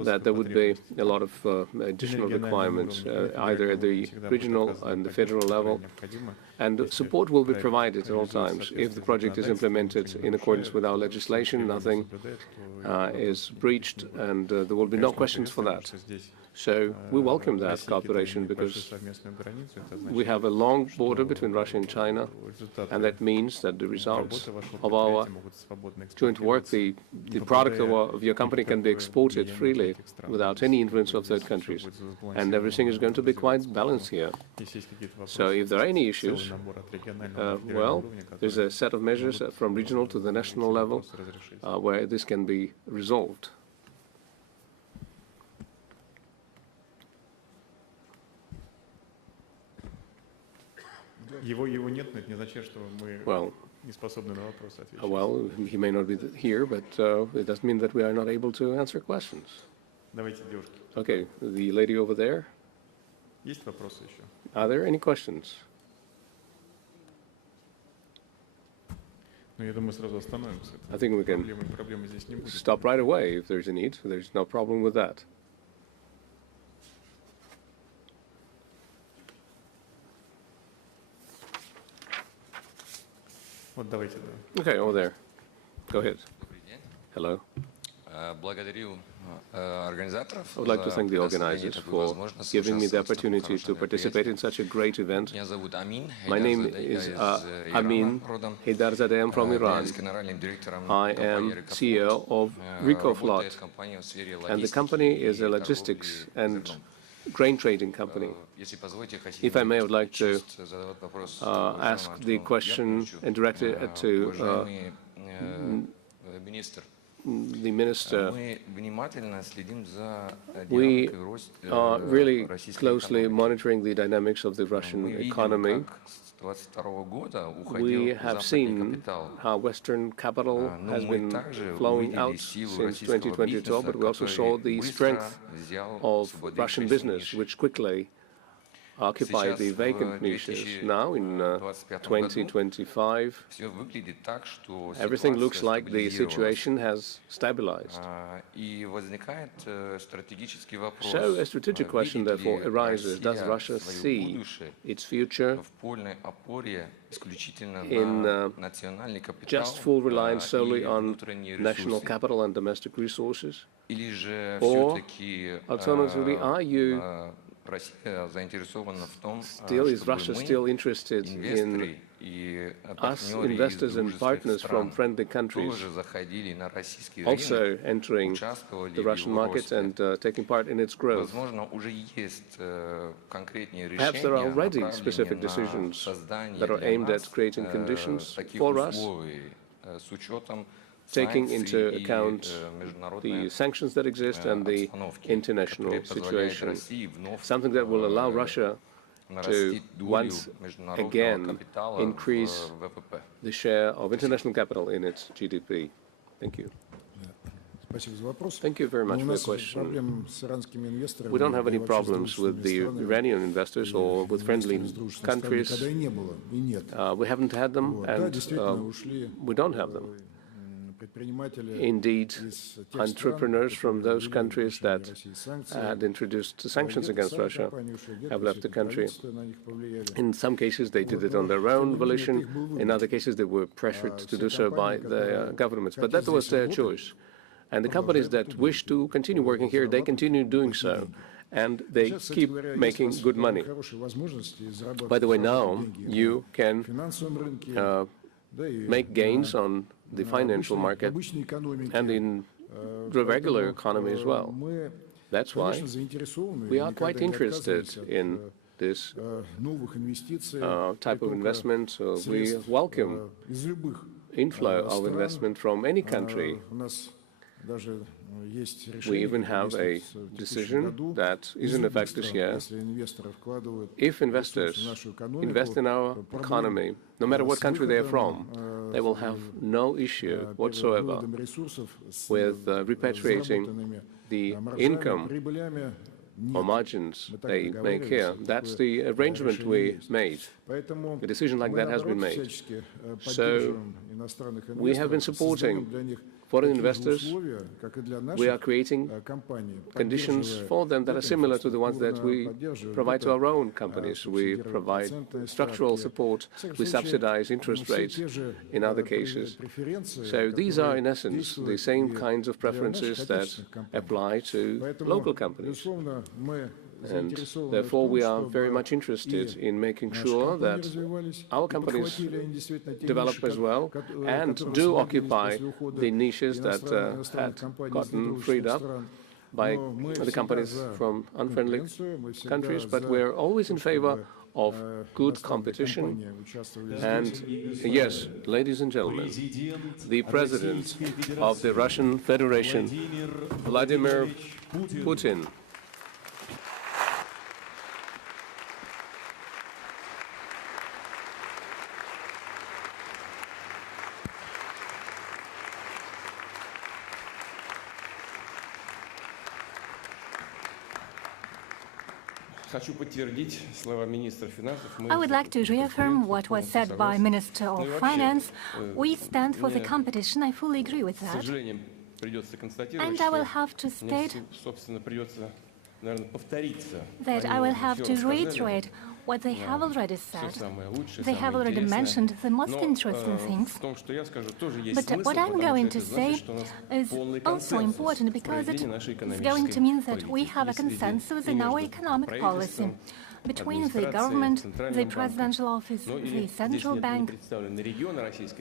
that there would be a lot of additional requirements, either at the regional and the federal level. And support will be provided at all times. If the project is implemented in accordance with our legislation, nothing is breached, and there will be no questions for that. So we welcome that cooperation because we have a long border between Russia and China, and that means that the results of our joint work, the product of your company can be exported freely without any influence of third countries. And everything is going to be quite balanced here. So if there are any issues, well, there's a set of measures from regional to the national level where this can be resolved. Well, he may not be here, but it doesn't mean that we are not able to answer questions. Okay, the lady over there. Are there any questions? I think we can stop right away if there's a need. There's no problem with that. Okay, over there. Go ahead. Hello. I would like to thank the organizers for giving me the opportunity to participate in such a great event. My name is Amin Heidarzadeh. I'm from Iran. I am CEO of Ricoflot, and the company is a logistics and grain trading company. If I may, I would like to ask the question and direct it to the minister. We are really closely monitoring the dynamics of the Russian economy. We have seen how Western capital has been flowing out since 2022, but we also saw the strength of Russian business, which quickly occupied the vacant niches. Now, in 2025, everything looks like the situation has stabilized. So a strategic question, therefore, arises: does Russia see its future in just full reliance solely on national capital and domestic resources? Or, alternatively, is Russia still interested in us investors and partners from friendly countries also entering the Russian market and taking part in its growth. Perhaps there are already specific decisions that are aimed at creating conditions for us, taking into account the sanctions that exist and the international situation, something that will allow Russia to once again increase the share of international capital in its GDP. Thank you. Thank you very much for your question. We don't have any problems with the Iranian investors or with friendly countries. We haven't had them, and we don't have them. Indeed, entrepreneurs from those countries that had introduced sanctions against Russia have left the country. In some cases, they did it on their own volition. In other cases, they were pressured to do so by the governments. But that was their choice. And the companies that wish to continue working here, they continue doing so. And they keep making good money. By the way, now you can make gains on the financial market and in the regular economy as well. That's why we are quite interested in this type of investment. So we welcome inflow of investment from any country. We even have a decision that is in effect this year. If investors invest in our economy, no matter what country they are from, they will have no issue whatsoever with repatriating the income or margins they make here. That's the arrangement we made. A decision like that has been made. So we have been supporting foreign investors. We are creating conditions for them that are similar to the ones that we provide to our own companies. We provide structural support. We subsidize interest rates in other cases. So these are, in essence, the same kinds of preferences that apply to local companies. And therefore, we are very much interested in making sure that our companies develop as well and do occupy the niches that had gotten freed up by the companies from unfriendly countries. But we're always in favor of good competition. And yes, ladies and gentlemen, the President of the Russian Federation, Vladimir Putin. I would like to reaffirm what was said by Minister of Finance. We stand for the competition. I fully agree with that. And I will have to state that I will have to reiterate what they have already said. They have already mentioned the most interesting things. But what I'm going to say is also important because it is going to mean that we have a consensus in our economic policy between the government, the presidential office, the central bank.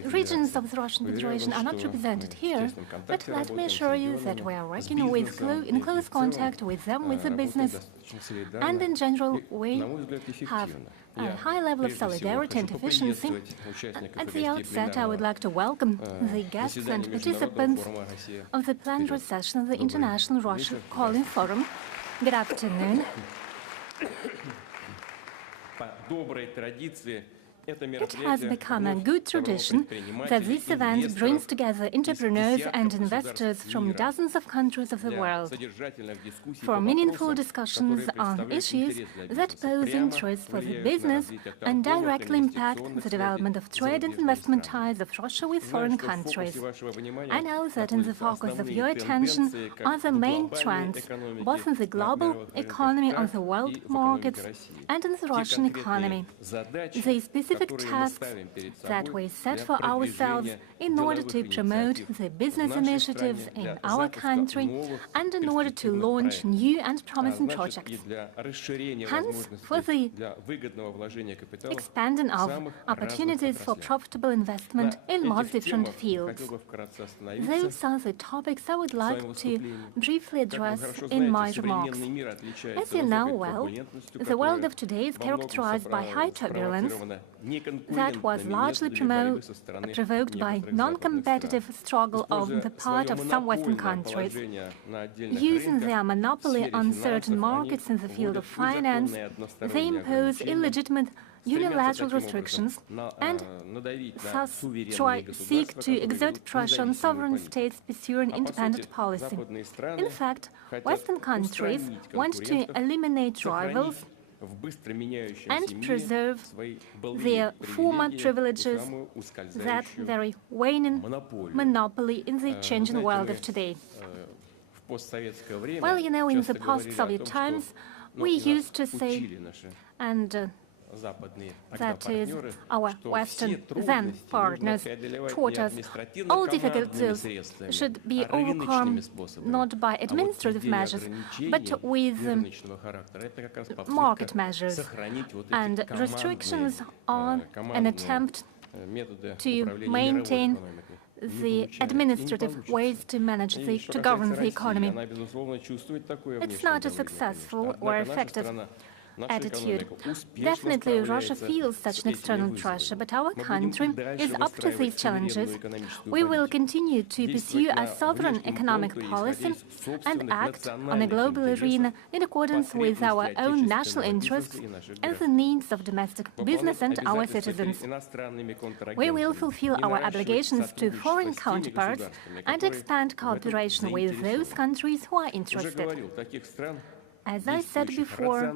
Regions of the Russian Federation are not represented here, but let me assure you that we are working in close contact with them, with the business, and in general we have a high level of solidarity and efficiency. At the outset, I would like to welcome the guests and participants of the plenary session of the International Russia Calling Forum. Good afternoon. It has become a good tradition that this event brings together entrepreneurs and investors from dozens of countries of the world for meaningful discussions on issues that pose interest for the business and directly impact the development of trade and investment ties of Russia with foreign countries. I know that in the focus of your attention are the main trends, both in the global economy, on the world markets, and in the Russian economy. The specific specific tasks that we set for ourselves in order to promote the business initiatives in our country and in order to launch new and promising projects. Hence, for the expanding of opportunities for profitable investment in most different fields. Those are the topics I would like to briefly address in my remarks. As you know well, the world of today is characterized by high turbulence that was largely provoked by non-competitive struggle on the part of some Western countries. Using their monopoly on certain markets in the field of finance, they impose illegitimate unilateral restrictions and thus seek to exert pressure on sovereign states pursuing independent policy. In fact, Western countries want to eliminate rivals and preserve their former privileges, that very waning monopoly in the changing world of today. Well, you know, in the post-Soviet times, we used to say, and that is, our Western then partners taught us all difficulties should be overcome not by administrative measures, but with market measures. And restrictions are an attempt to maintain the administrative ways to govern the economy. It's not a successful or effective attitude. Definitely, Russia feels such an external pressure, but our country is up to these challenges. We will continue to pursue a sovereign economic policy and act on a global arena in accordance with our own national interests and the needs of domestic business and our citizens. We will fulfill our obligations to foreign counterparts and expand cooperation with those countries who are interested. As I said before,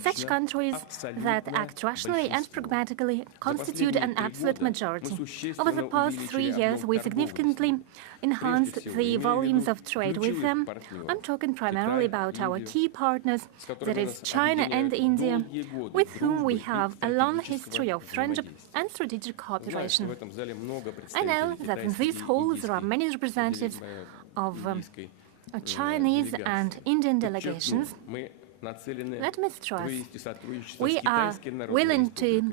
such countries that act rationally and pragmatically constitute an absolute majority. Over the past 3 years, we significantly enhanced the volumes of trade with them. I'm talking primarily about our key partners, that is China and India, with whom we have a long history of friendship and strategic cooperation. I know that in these halls there are many representatives of Chinese and Indian delegations. Let me stress, we are willing to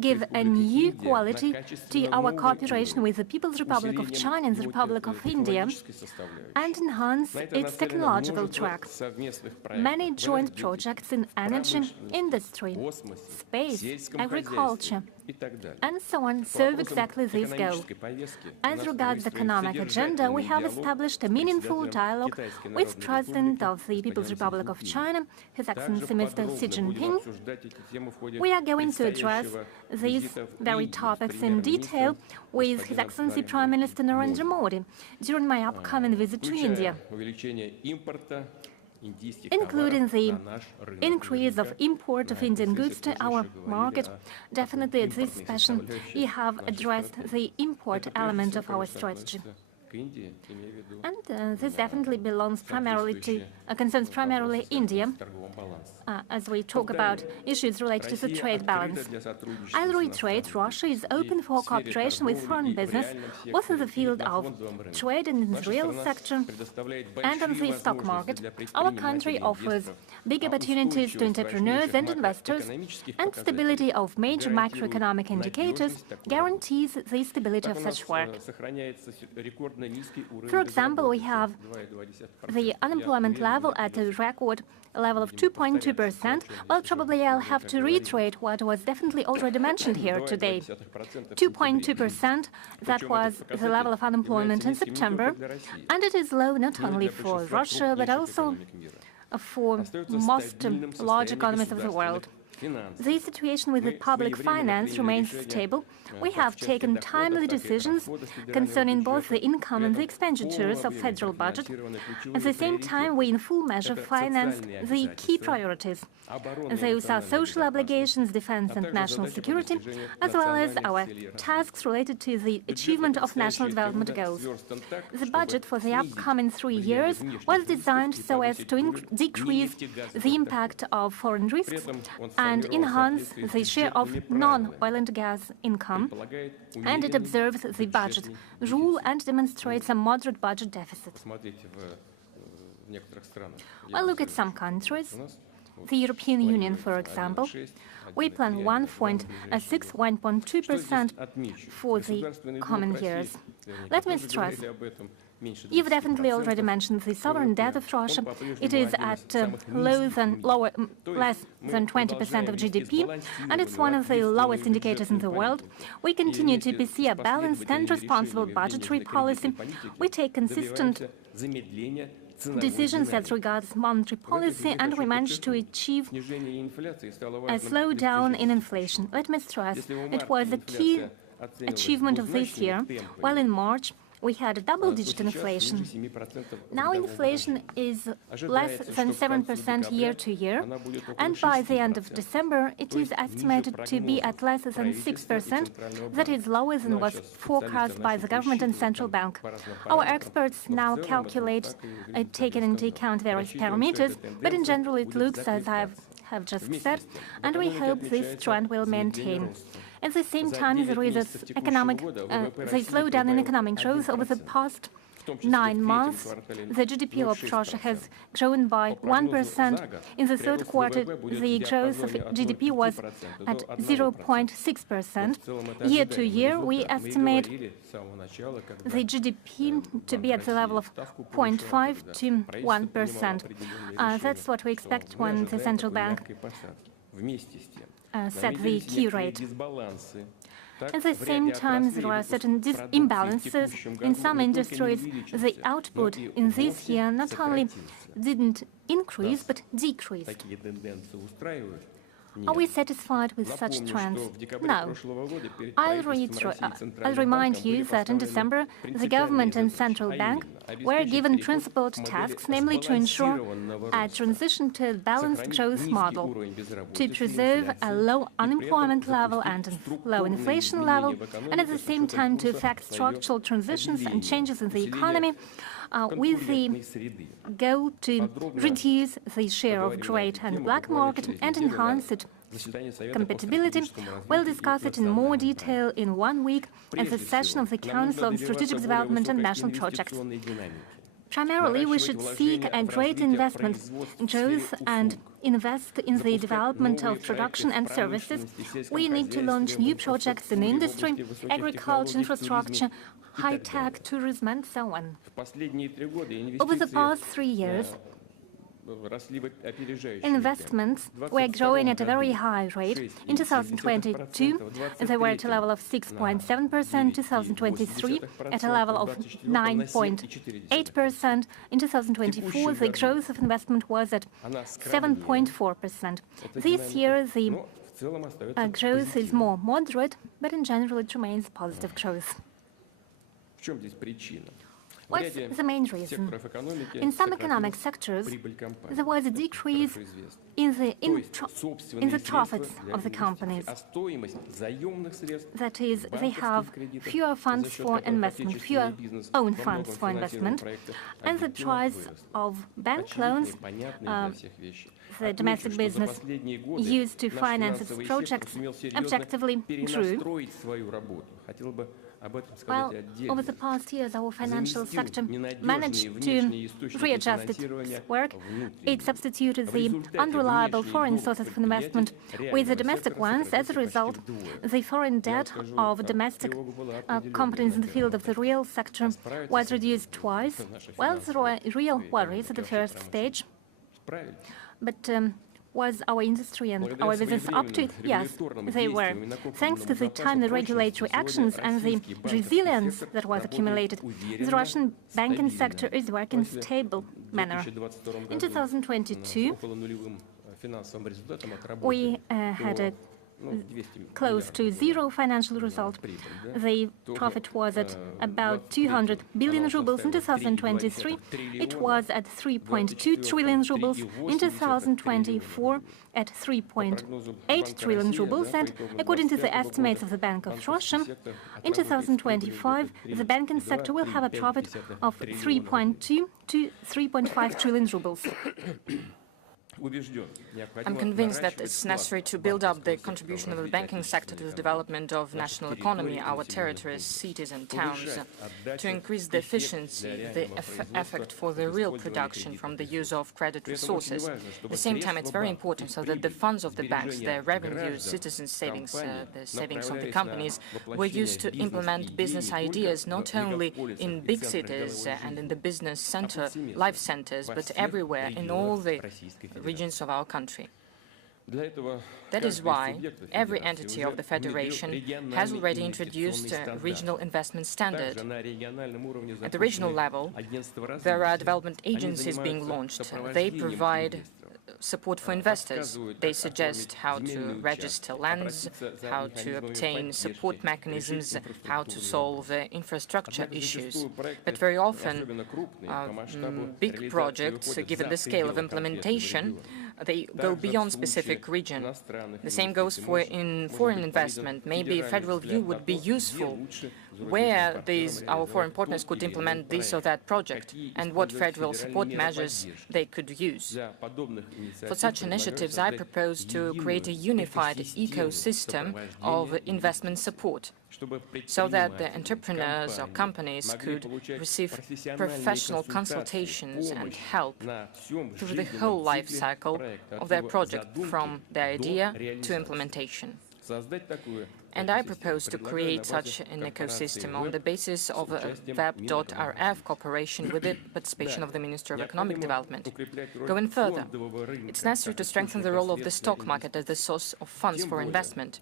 give a new quality to our cooperation with the People's Republic of China and the Republic of India and enhance its technological track. Many joint projects in energy, industry, space, agriculture, and so on serve exactly this goal. As regards the economic agenda, we have established a meaningful dialogue with President of the People's Republic of China, His Excellency Mr. Xi Jinping. We are going to address these very topics in detail with His Excellency Prime Minister Narendra Modi during my upcoming visit to India, including the increase of import of Indian goods to our market. Definitely at this session, we have addressed the import element of our strategy. And this definitely concerns primarily India, as we talk about issues related to the trade balance. I'll reiterate, Russia is open for cooperation with foreign business, both in the field of trade and in the real sector and on the stock market. Our country offers big opportunities to entrepreneurs and investors, and stability of major macroeconomic indicators guarantees the stability of such work. For example, we have the unemployment level at a record level of 2.2%. Well, probably I'll have to reiterate what was definitely already mentioned here today. 2.2%, that was the level of unemployment in September, and it is low not only for Russia, but also for most large economies of the world. The situation with the public finance remains stable. We have taken timely decisions concerning both the income and the expenditures of federal budget. At the same time, we in full measure financed the key priorities. Those are social obligations, defense and national security, as well as our tasks related to the achievement of national development goals. The budget for the upcoming 3 years was designed so as to decrease the impact of foreign risks and enhance the share of non-oil and gas income, and it observes the budget rule and demonstrates a moderate budget deficit. Well, look at some countries. The European Union, for example, we plan 1.2% for the coming years. Let me stress, you've definitely already mentioned the sovereign debt of Russia. It is at less than 20% of GDP, and it's one of the lowest indicators in the world. We continue to pursue a balanced and responsible budgetary policy. We take consistent decisions as regards monetary policy, and we managed to achieve a slowdown in inflation. Let me stress, it was a key achievement of this year, while in March we had a double-digit inflation. Now inflation is less than 7% year-to-year, and by the end of December it is estimated to be at less than 6%. That is lower than was forecast by the government and central bank. Our experts now calculate, taking into account various parameters, but in general it looks as I have just said, and we hope this trend will maintain. At the same time, there is a slowdown in economic growth over the past 9 months. The GDP of Russia has grown by 1%. In the third quarter, the growth of GDP was at 0.6%. Year to year, we estimate the GDP to be at the level of 0.5 to 1%. That's what we expect when the central bank set the key rate. At the same time, there are certain imbalances. In some industries, the output in this year not only didn't increase, but decreased. Are we satisfied with such trends? No. I'll remind you that in December, the government and central bank were given principled tasks, namely to ensure a transition to a balanced growth model, to preserve a low unemployment level and a low inflation level, and at the same time to effect structural transitions and changes in the economy, with the goal to reduce the share of grey and black market and enhance its compatibility. We'll discuss it in more detail in 1 week at the session of the Council on Strategic Development and National Projects. Primarily, we should seek a great investment growth and invest in the development of production and services. We need to launch new projects in industry, agriculture, infrastructure, high-tech, tourism, and so on. Over the past 3 years, investments were growing at a very high rate. In 2022, they were at a level of 6.7%, 2023 at a level of 9.8%. In 2024, the growth of investment was at 7.4%. This year, the growth is more moderate, but in general, it remains positive growth. What's the main reason? In some economic sectors, there was a decrease in the profits of the companies. That is, they have fewer funds for investment, fewer own funds for investment, and the price of bank loans, the domestic business used to finance its projects, objectively grew. Well, over the past years, our financial sector managed to readjust its work. It substituted the unreliable foreign sources of investment with the domestic ones. As a result, the foreign debt of domestic companies in the field of the real sector was reduced twice. Well, there were real worries at the first stage, but was our industry and our business up to it? Yes, they were. Thanks to the timely regulatory actions and the resilience that was accumulated, the Russian banking sector is working in a stable manner. In 2022, we had a close to zero financial result. The profit was at about 200 billion rubles. In 2023, it was at 3.2 trillion rubles. In 2024, at 3.8 trillion rubles. And according to the estimates of the Bank of Russia, in 2025, the banking sector will have a profit of 3.2 to 3.5 trillion rubles. I'm convinced that it's necessary to build up the contribution of the banking sector to the development of national economy, our territories, cities and towns, to increase the efficiency, the effect for the real production from the use of credit resources. At the same time, it's very important so that the funds of the banks, their revenues, citizens' savings, the savings of the companies, were used to implement business ideas not only in big cities and in the business center, life centers, but everywhere in all the regions of our country. That is why every entity of the Federation has already introduced a regional investment standard. At the regional level, there are development agencies being launched. They provide support for investors. They suggest how to register lands, how to obtain support mechanisms, how to solve infrastructure issues. But very often, big projects, given the scale of implementation, they go beyond specific region. The same goes for foreign investment. Maybe a federal view would be useful where our foreign partners could implement this or that project and what federal support measures they could use. For such initiatives, I propose to create a unified ecosystem of investment support, so that the entrepreneurs or companies could receive professional consultations and help through the whole life cycle of their project, from the idea to implementation. And I propose to create such an ecosystem on the basis of a VEB.RF cooperation with the participation of the Minister of Economic Development. Going further, it's necessary to strengthen the role of the stock market as the source of funds for investment,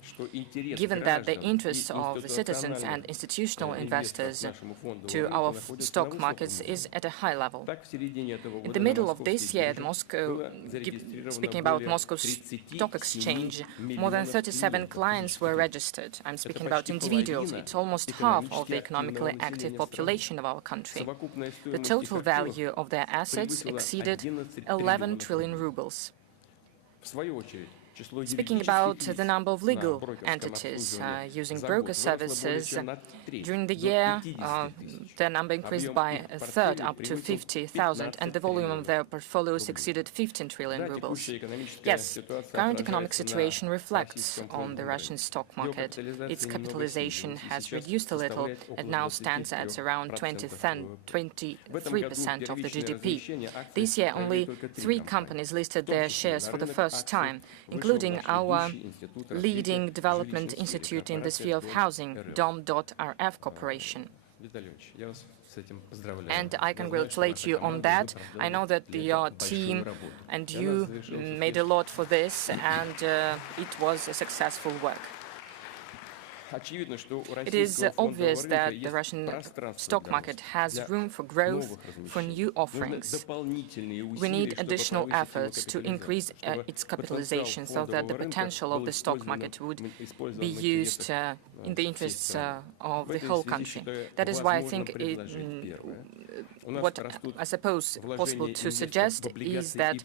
given that the interests of the citizens and institutional investors to our stock markets is at a high level. In the middle of this year, speaking about Moscow Stock Exchange, more than 37 clients were registered. I'm speaking about individuals. It's almost half of the economically active population of our country. The total value of their assets exceeded 11 trillion rubles. Speaking about the number of legal entities using broker services, during the year, their number increased by a third, up to 50,000, and the volume of their portfolios exceeded 15 trillion rubles. Yes, current economic situation reflects on the Russian stock market. Its capitalization has reduced a little and now stands at around 23% of the GDP. This year, only 3 companies listed their shares for the first time, including our leading development institute in the sphere of housing, Dom.RF Corporation. And I congratulate you on that. I know that your team and you made a lot for this, and it was a successful work. It is obvious that the Russian stock market has room for growth, for new offerings. We need additional efforts to increase its capitalization so that the potential of the stock market would be used in the interests of the whole country. That is why I think what I suppose possible to suggest is that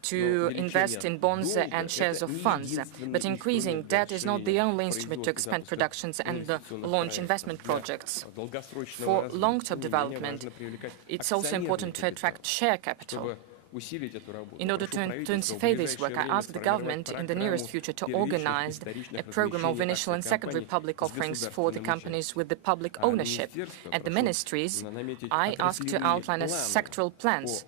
to invest in bonds and shares of funds. But increasing debt is not the only instrument to expand productions and launch investment projects. For long-term development, it's also important to attract share capital. In order to intensify this work, I ask the government in the nearest future to organize a program of initial and secondary public offerings for the companies with the public ownership. At the ministries, I ask to outline sectoral plans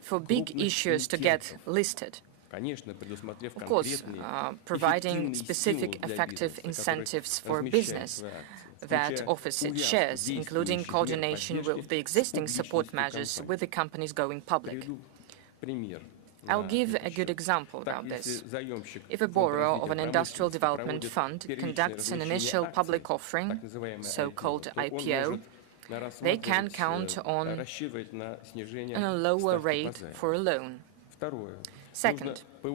for big issues to get listed. Of course, providing specific effective incentives for business that offers its shares, including coordination with the existing support measures with the companies going public. I'll give a good example about this. If a borrower of an industrial development fund conducts an initial public offering, so-called IPO, they can count on a lower rate for a loan. Second, we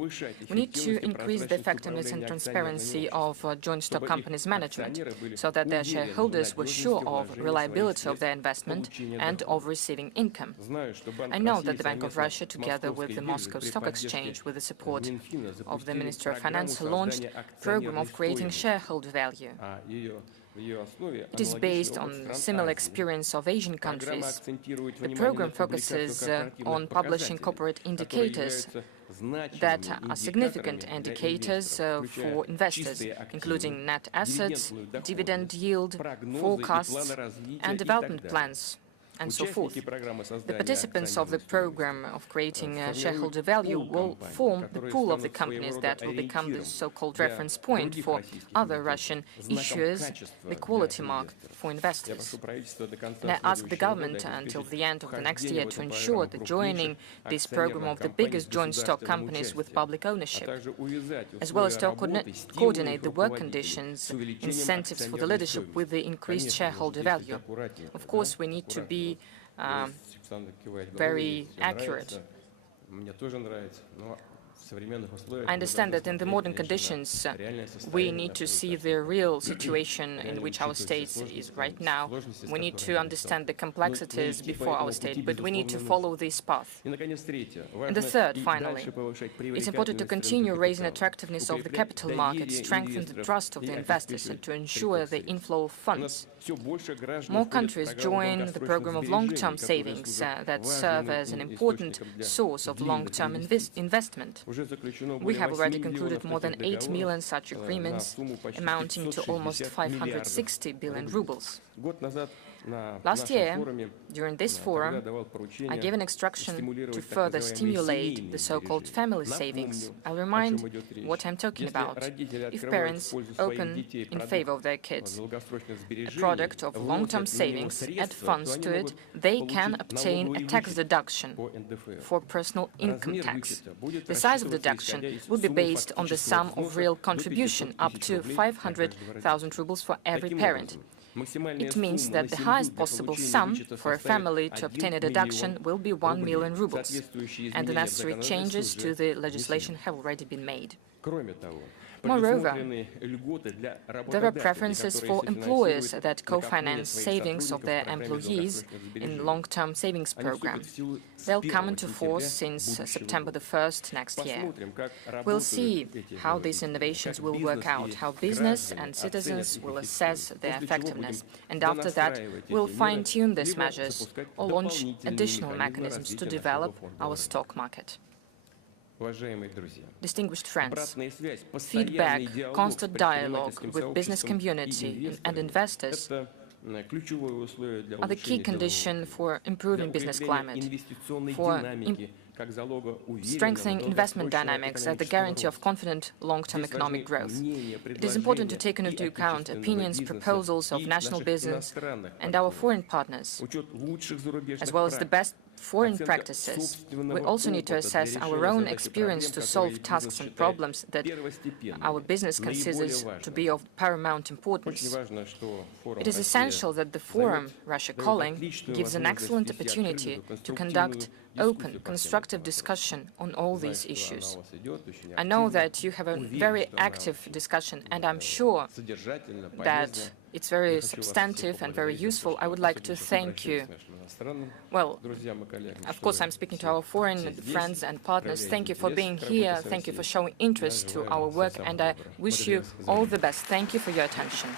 need to increase the effectiveness and transparency of joint stock companies' management, so that their shareholders were sure of reliability of their investment and of receiving income. I know that the Bank of Russia, together with the Moscow Stock Exchange, with the support of the Minister of Finance, launched a program of creating shareholder value. It is based on similar experience of Asian countries. The program focuses on publishing corporate indicators that are significant indicators for investors, including net assets, dividend yield, forecasts, and development plans, and so forth. The participants of the program of creating shareholder value will form the pool of the companies that will become the so-called reference point for other Russian issuers, the quality mark for investors. And I ask the government until the end of the next year to ensure the joining this program of the biggest joint stock companies with public ownership, as well as to coordinate the work conditions, incentives for the leadership with the increased shareholder value. Of course, we need to be very accurate. I understand that in the modern conditions, we need to see the real situation in which our state is right now. We need to understand the complexities before our state, but we need to follow this path. And the third, finally, it's important to continue raising attractiveness of the capital market, strengthen the trust of the investors, and to ensure the inflow of funds. More countries join the program of long-term savings that serve as an important source of long-term investment. We have already concluded more than 8 million such agreements, amounting to almost 560 billion rubles. Last year, during this forum, I gave an instruction to further stimulate the so-called family savings. I'll remind what I'm talking about. If parents open in favor of their kids a product of long-term savings, add funds to it, they can obtain a tax deduction for personal income tax. The size of the deduction will be based on the sum of real contribution, up to 500,000 rubles for every parent. It means that the highest possible sum for a family to obtain a deduction will be 1 million rubles, and the necessary changes to the legislation have already been made. Moreover, there are preferences for employers that co-finance savings of their employees in long-term savings programs. They'll come into force since September the 1st next year. We'll see how these innovations will work out, how business and citizens will assess their effectiveness. And after that, we'll fine-tune these measures or launch additional mechanisms to develop our stock market. Distinguished friends, feedback, constant dialogue with business community and investors are the key condition for improving business climate, for strengthening investment dynamics as the guarantee of confident long-term economic growth. It is important to take into account opinions, proposals of national business and our foreign partners, as well as the best foreign practices. We also need to assess our own experience to solve tasks and problems that our business considers to be of paramount importance. It is essential that the forum, Russia Calling, gives an excellent opportunity to conduct open, constructive discussion on all these issues. I know that you have a very active discussion, and I'm sure that it's very substantive and very useful. I would like to thank you. Well, of course, I'm speaking to our foreign friends and partners. Thank you for being here. Thank you for showing interest to our work, and I wish you all the best. Thank you for your attention.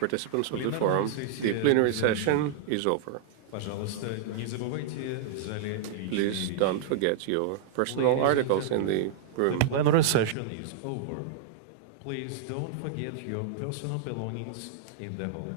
Participants of the forum, the plenary session is over. Please don't forget your personal articles in the room. The plenary session is over. Please don't forget your personal belongings in the hall.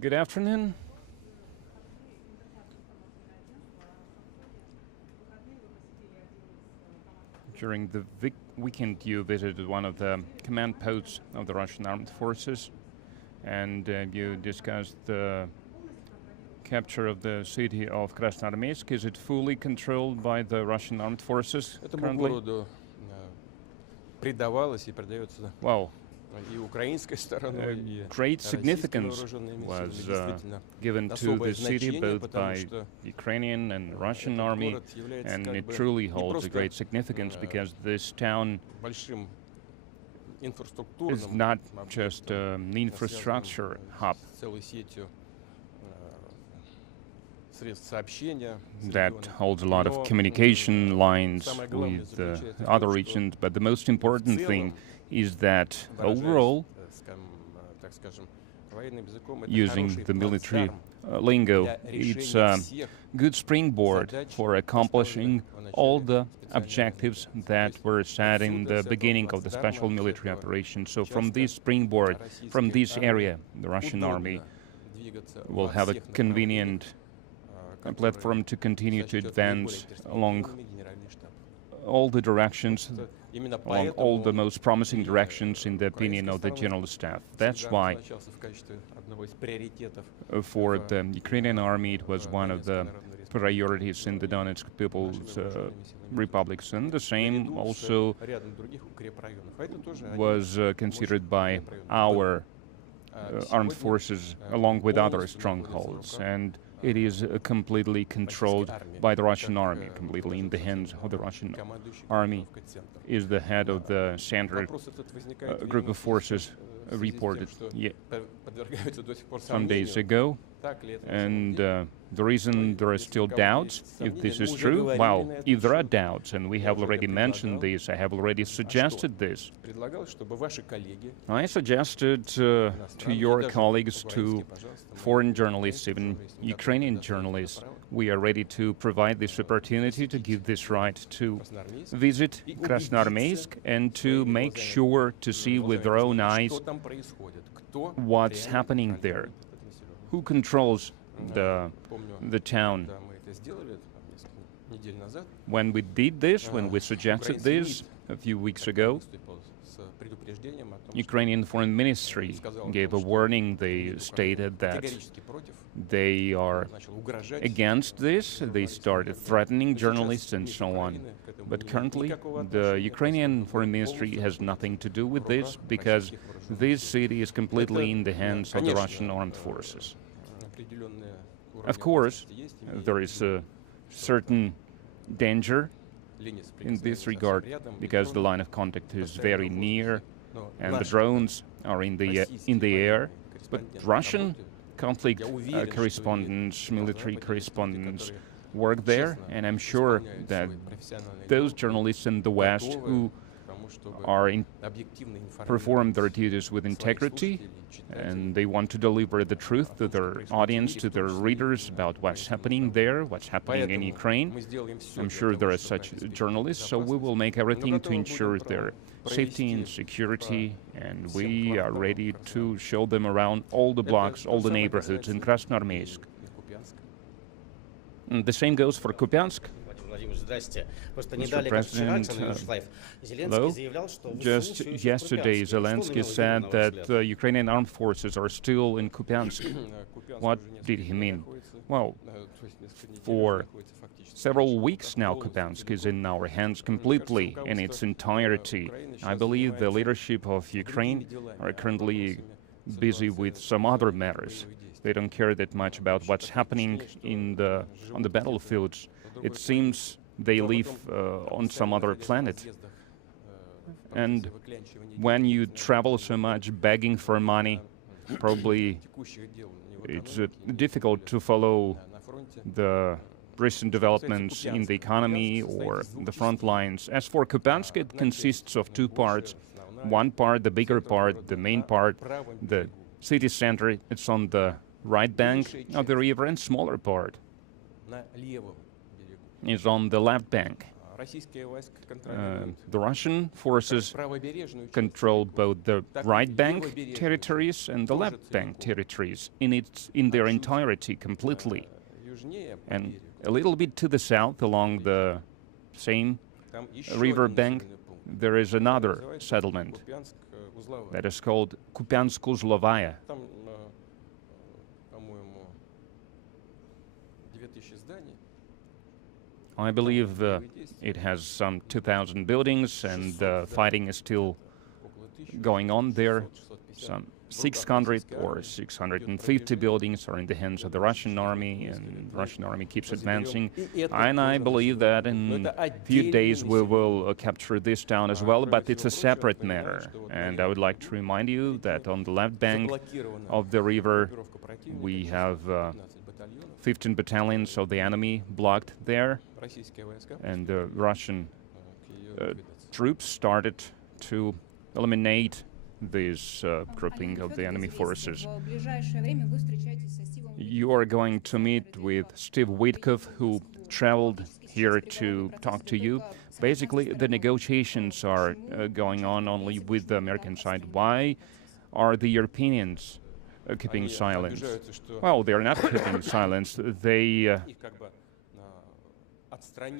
Good afternoon. During the weekend, you visited one of the command posts of the Russian armed forces, and you discussed the capture of the city of Krasnoarmeysk. Is it fully controlled by the Russian armed forces currently? Well, great significance was given to the city both by Ukrainian and Russian army, and it truly holds a great significance because this town is not just an infrastructure hub that holds a lot of communication lines with other regions, but the most important thing is that overall, using the military lingo, it's a good springboard for accomplishing all the objectives that were set in the beginning of the special military operation. So from this springboard, from this area, the Russian army will have a convenient platform to continue to advance along all the directions, along all the most promising directions in the opinion of the General Staff. That's why for the Ukrainian army it was one of the priorities in the Donetsk People's Republics, and the same also was considered by our armed forces along with other strongholds, and it is completely controlled by the Russian army, completely in the hands of the Russian army. Is the head of the center group of forces reported some days ago, and the reason there are still doubts if this is true, well, if there are doubts, and we have already mentioned this, I have already suggested this. I suggested to your colleagues, to foreign journalists, even Ukrainian journalists, we are ready to provide this opportunity, to give this right to visit Krasnoarmeysk and to make sure to see with their own eyes what's happening there. Who controls the town? When we did this, when we suggested this a few weeks ago, Ukrainian Foreign Ministry gave a warning. They stated that they are against this. They started threatening journalists and so on. But currently, the Ukrainian Foreign Ministry has nothing to do with this, because this city is completely in the hands of the Russian armed forces. Of course, there is a certain danger in this regard, because the line of contact is very near and the drones are in the air. But Russian conflict correspondents, military correspondents work there, and I'm sure that those journalists in the West who perform their duties with integrity, and they want to deliver the truth to their audience, to their readers, about what's happening there, what's happening in Ukraine. I'm sure there are such journalists, so we will make everything to ensure their safety and security, and we are ready to show them around all the blocks, all the neighborhoods in Krasnoarmeysk. And the same goes for Kupiansk. Mr. President, hello. Just yesterday, Zelensky said that Ukrainian armed forces are still in Kupiansk. What did he mean? Well, for several weeks now, Kupiansk is in our hands completely, in its entirety. I believe the leadership of Ukraine are currently busy with some other matters. They don't care that much about what's happening on the battlefields. It seems they live on some other planet. And when you travel so much begging for money, probably it's difficult to follow the recent developments in the economy or the front lines. As for Kupiansk, it consists of two parts. One part, the bigger part, the main part, the city center, it's on the right bank of the river, and smaller part is on the left bank. The Russian forces control both the right bank territories and the left bank territories in their entirety, completely. And a little bit to the south, along the same river bank, there is another settlement that is called Kupiansk-Uzlovaya. I believe it has some 2,000 buildings, and fighting is still going on there. Some 600 or 650 buildings are in the hands of the Russian army, and the Russian army keeps advancing. And I believe that in a few days we will capture this town as well, but it's a separate matter. And I would like to remind you that on the left bank of the river we have 15 battalions of the enemy blocked there, and the Russian troops started to eliminate this grouping of the enemy forces. You are going to meet with Steve Witkoff, who traveled here to talk to you. Basically, the negotiations are going on only with the American side. Why are the Europeans keeping silence? Well, they are not keeping silence. They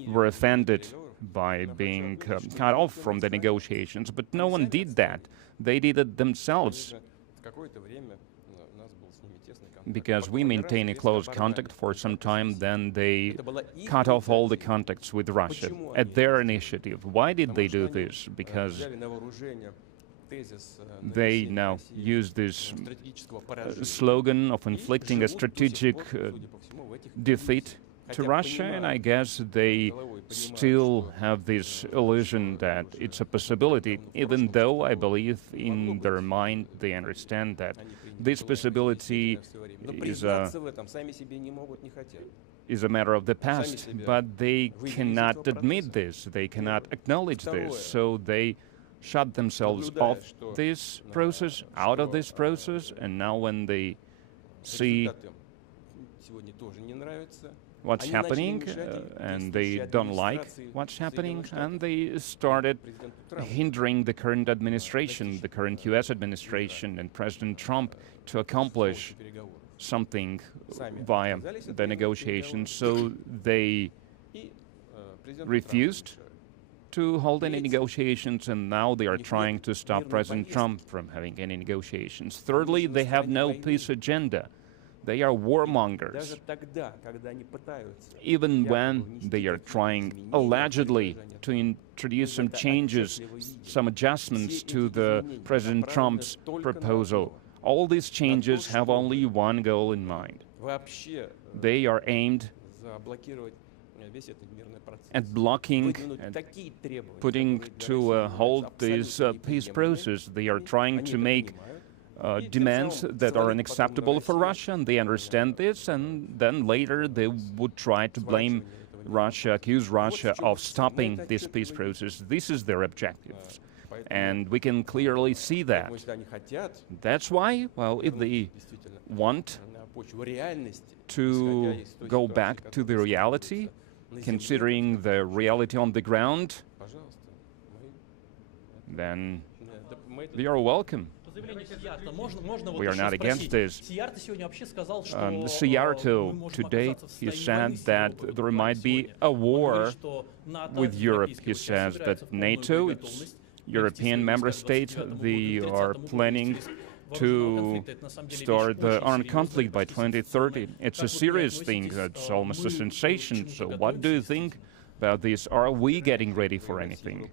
were offended by being cut off from the negotiations, but no one did that. They did it themselves, because we maintain a close contact for some time. Then they cut off all the contacts with Russia at their initiative. Why did they do this? Because they now use this slogan of inflicting a strategic defeat to Russia, and I guess they still have this illusion that it's a possibility, even though I believe in their mind they understand that this possibility is a matter of the past, but they cannot admit this, they cannot acknowledge this, so they shut themselves off this process, out of this process, and now when they see what's happening, and they don't like what's happening, and they started hindering the current administration, the current US administration and President Trump, to accomplish something via the negotiations. So they refused to hold any negotiations, and now they are trying to stop President Trump from having any negotiations. Thirdly, they have no peace agenda. They are warmongers. Even when they are trying, allegedly, to introduce some changes, some adjustments to the President Trump's proposal, all these changes have only one goal in mind. They are aimed at blocking and putting to a halt this peace process. They are trying to make demands that are unacceptable for Russia, and they understand this, and then later they would try to blame Russia, accuse Russia of stopping this peace process. This is their objectives, and we can clearly see that. That's why, well, if they want to go back to the reality, considering the reality on the ground, then they are welcome. We are not against this. Siyarto today, he said that there might be a war with Europe. He says that NATO, its European member states, they are planning to start the armed conflict by 2030. It's a serious thing. It's almost a sensation. So what do you think about this? Are we getting ready for anything?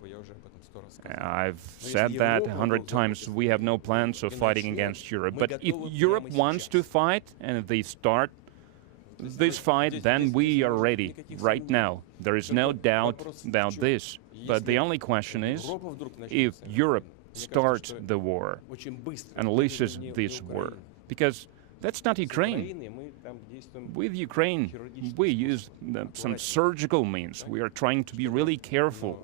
I've said that 100 times. We have no plans of fighting against Europe. But if Europe wants to fight and if they start this fight, then we are ready right now. There is no doubt about this. But the only question is, if Europe starts the war, unleashes this war, because that's not Ukraine. With Ukraine, we use some surgical means. We are trying to be really careful,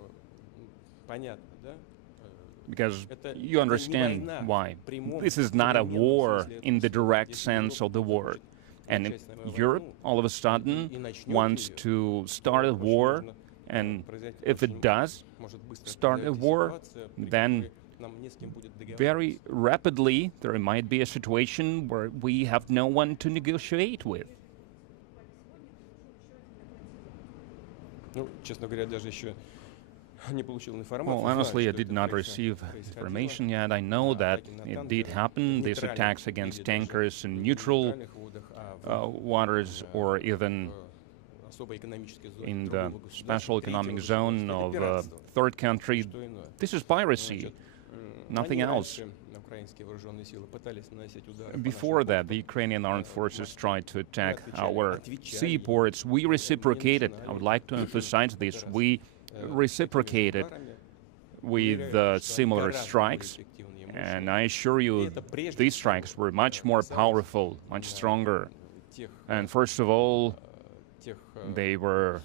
because you understand why. This is not a war in the direct sense of the word. And if Europe all of a sudden wants to start a war, and if it does start a war, then very rapidly there might be a situation where we have no one to negotiate with. Well, honestly, I did not receive information yet. I know that it did happen, these attacks against tankers in neutral waters, or even in the special economic zone of a third country. This is piracy, nothing else. Before that, the Ukrainian armed forces tried to attack our seaports. We reciprocated. I would like to emphasize this. We reciprocated with similar strikes. And I assure you, these strikes were much more powerful, much stronger. And first of all, they were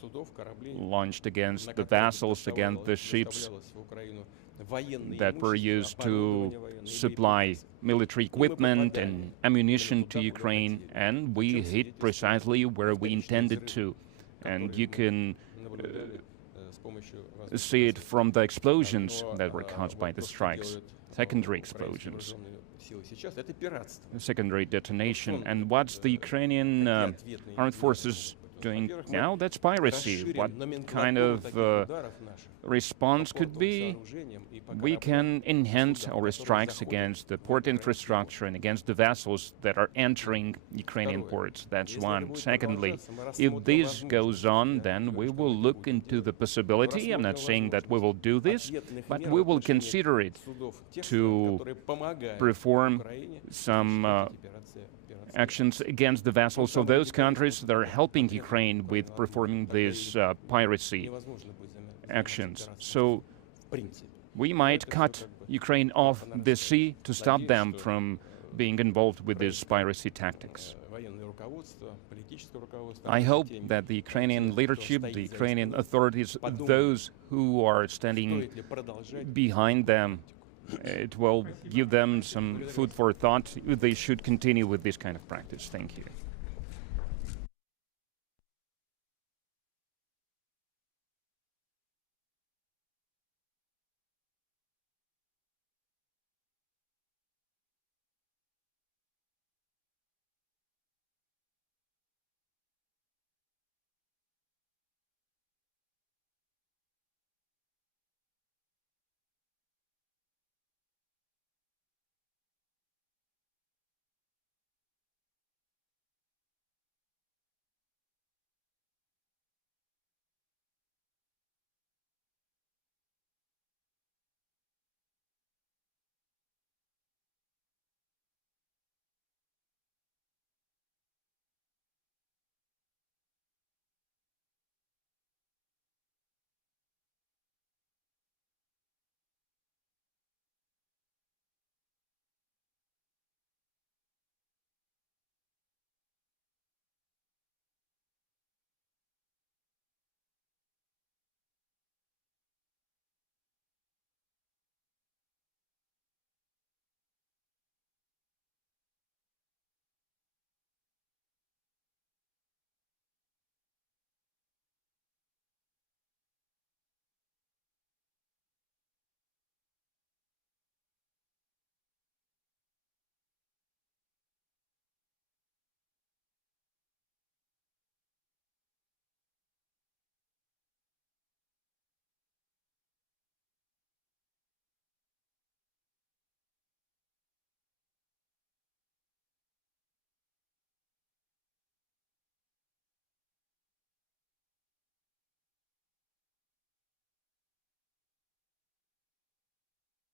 launched against the vessels, against the ships that were used to supply military equipment and ammunition to Ukraine, and we hit precisely where we intended to. And you can see it from the explosions that were caused by the strikes, secondary explosions, secondary detonation. And what's the Ukrainian armed forces doing now? That's piracy. What kind of response could be? We can enhance our strikes against the port infrastructure and against the vessels that are entering Ukrainian ports. That's one. Secondly, if this goes on, then we will look into the possibility, I'm not saying that we will do this, but we will consider it to perform some actions against the vessels of those countries that are helping Ukraine with performing these piracy actions. So we might cut Ukraine off the sea to stop them from being involved with these piracy tactics. I hope that the Ukrainian leadership, the Ukrainian authorities, those who are standing behind them, it will give them some food for thought. They should continue with this kind of practice. Thank you.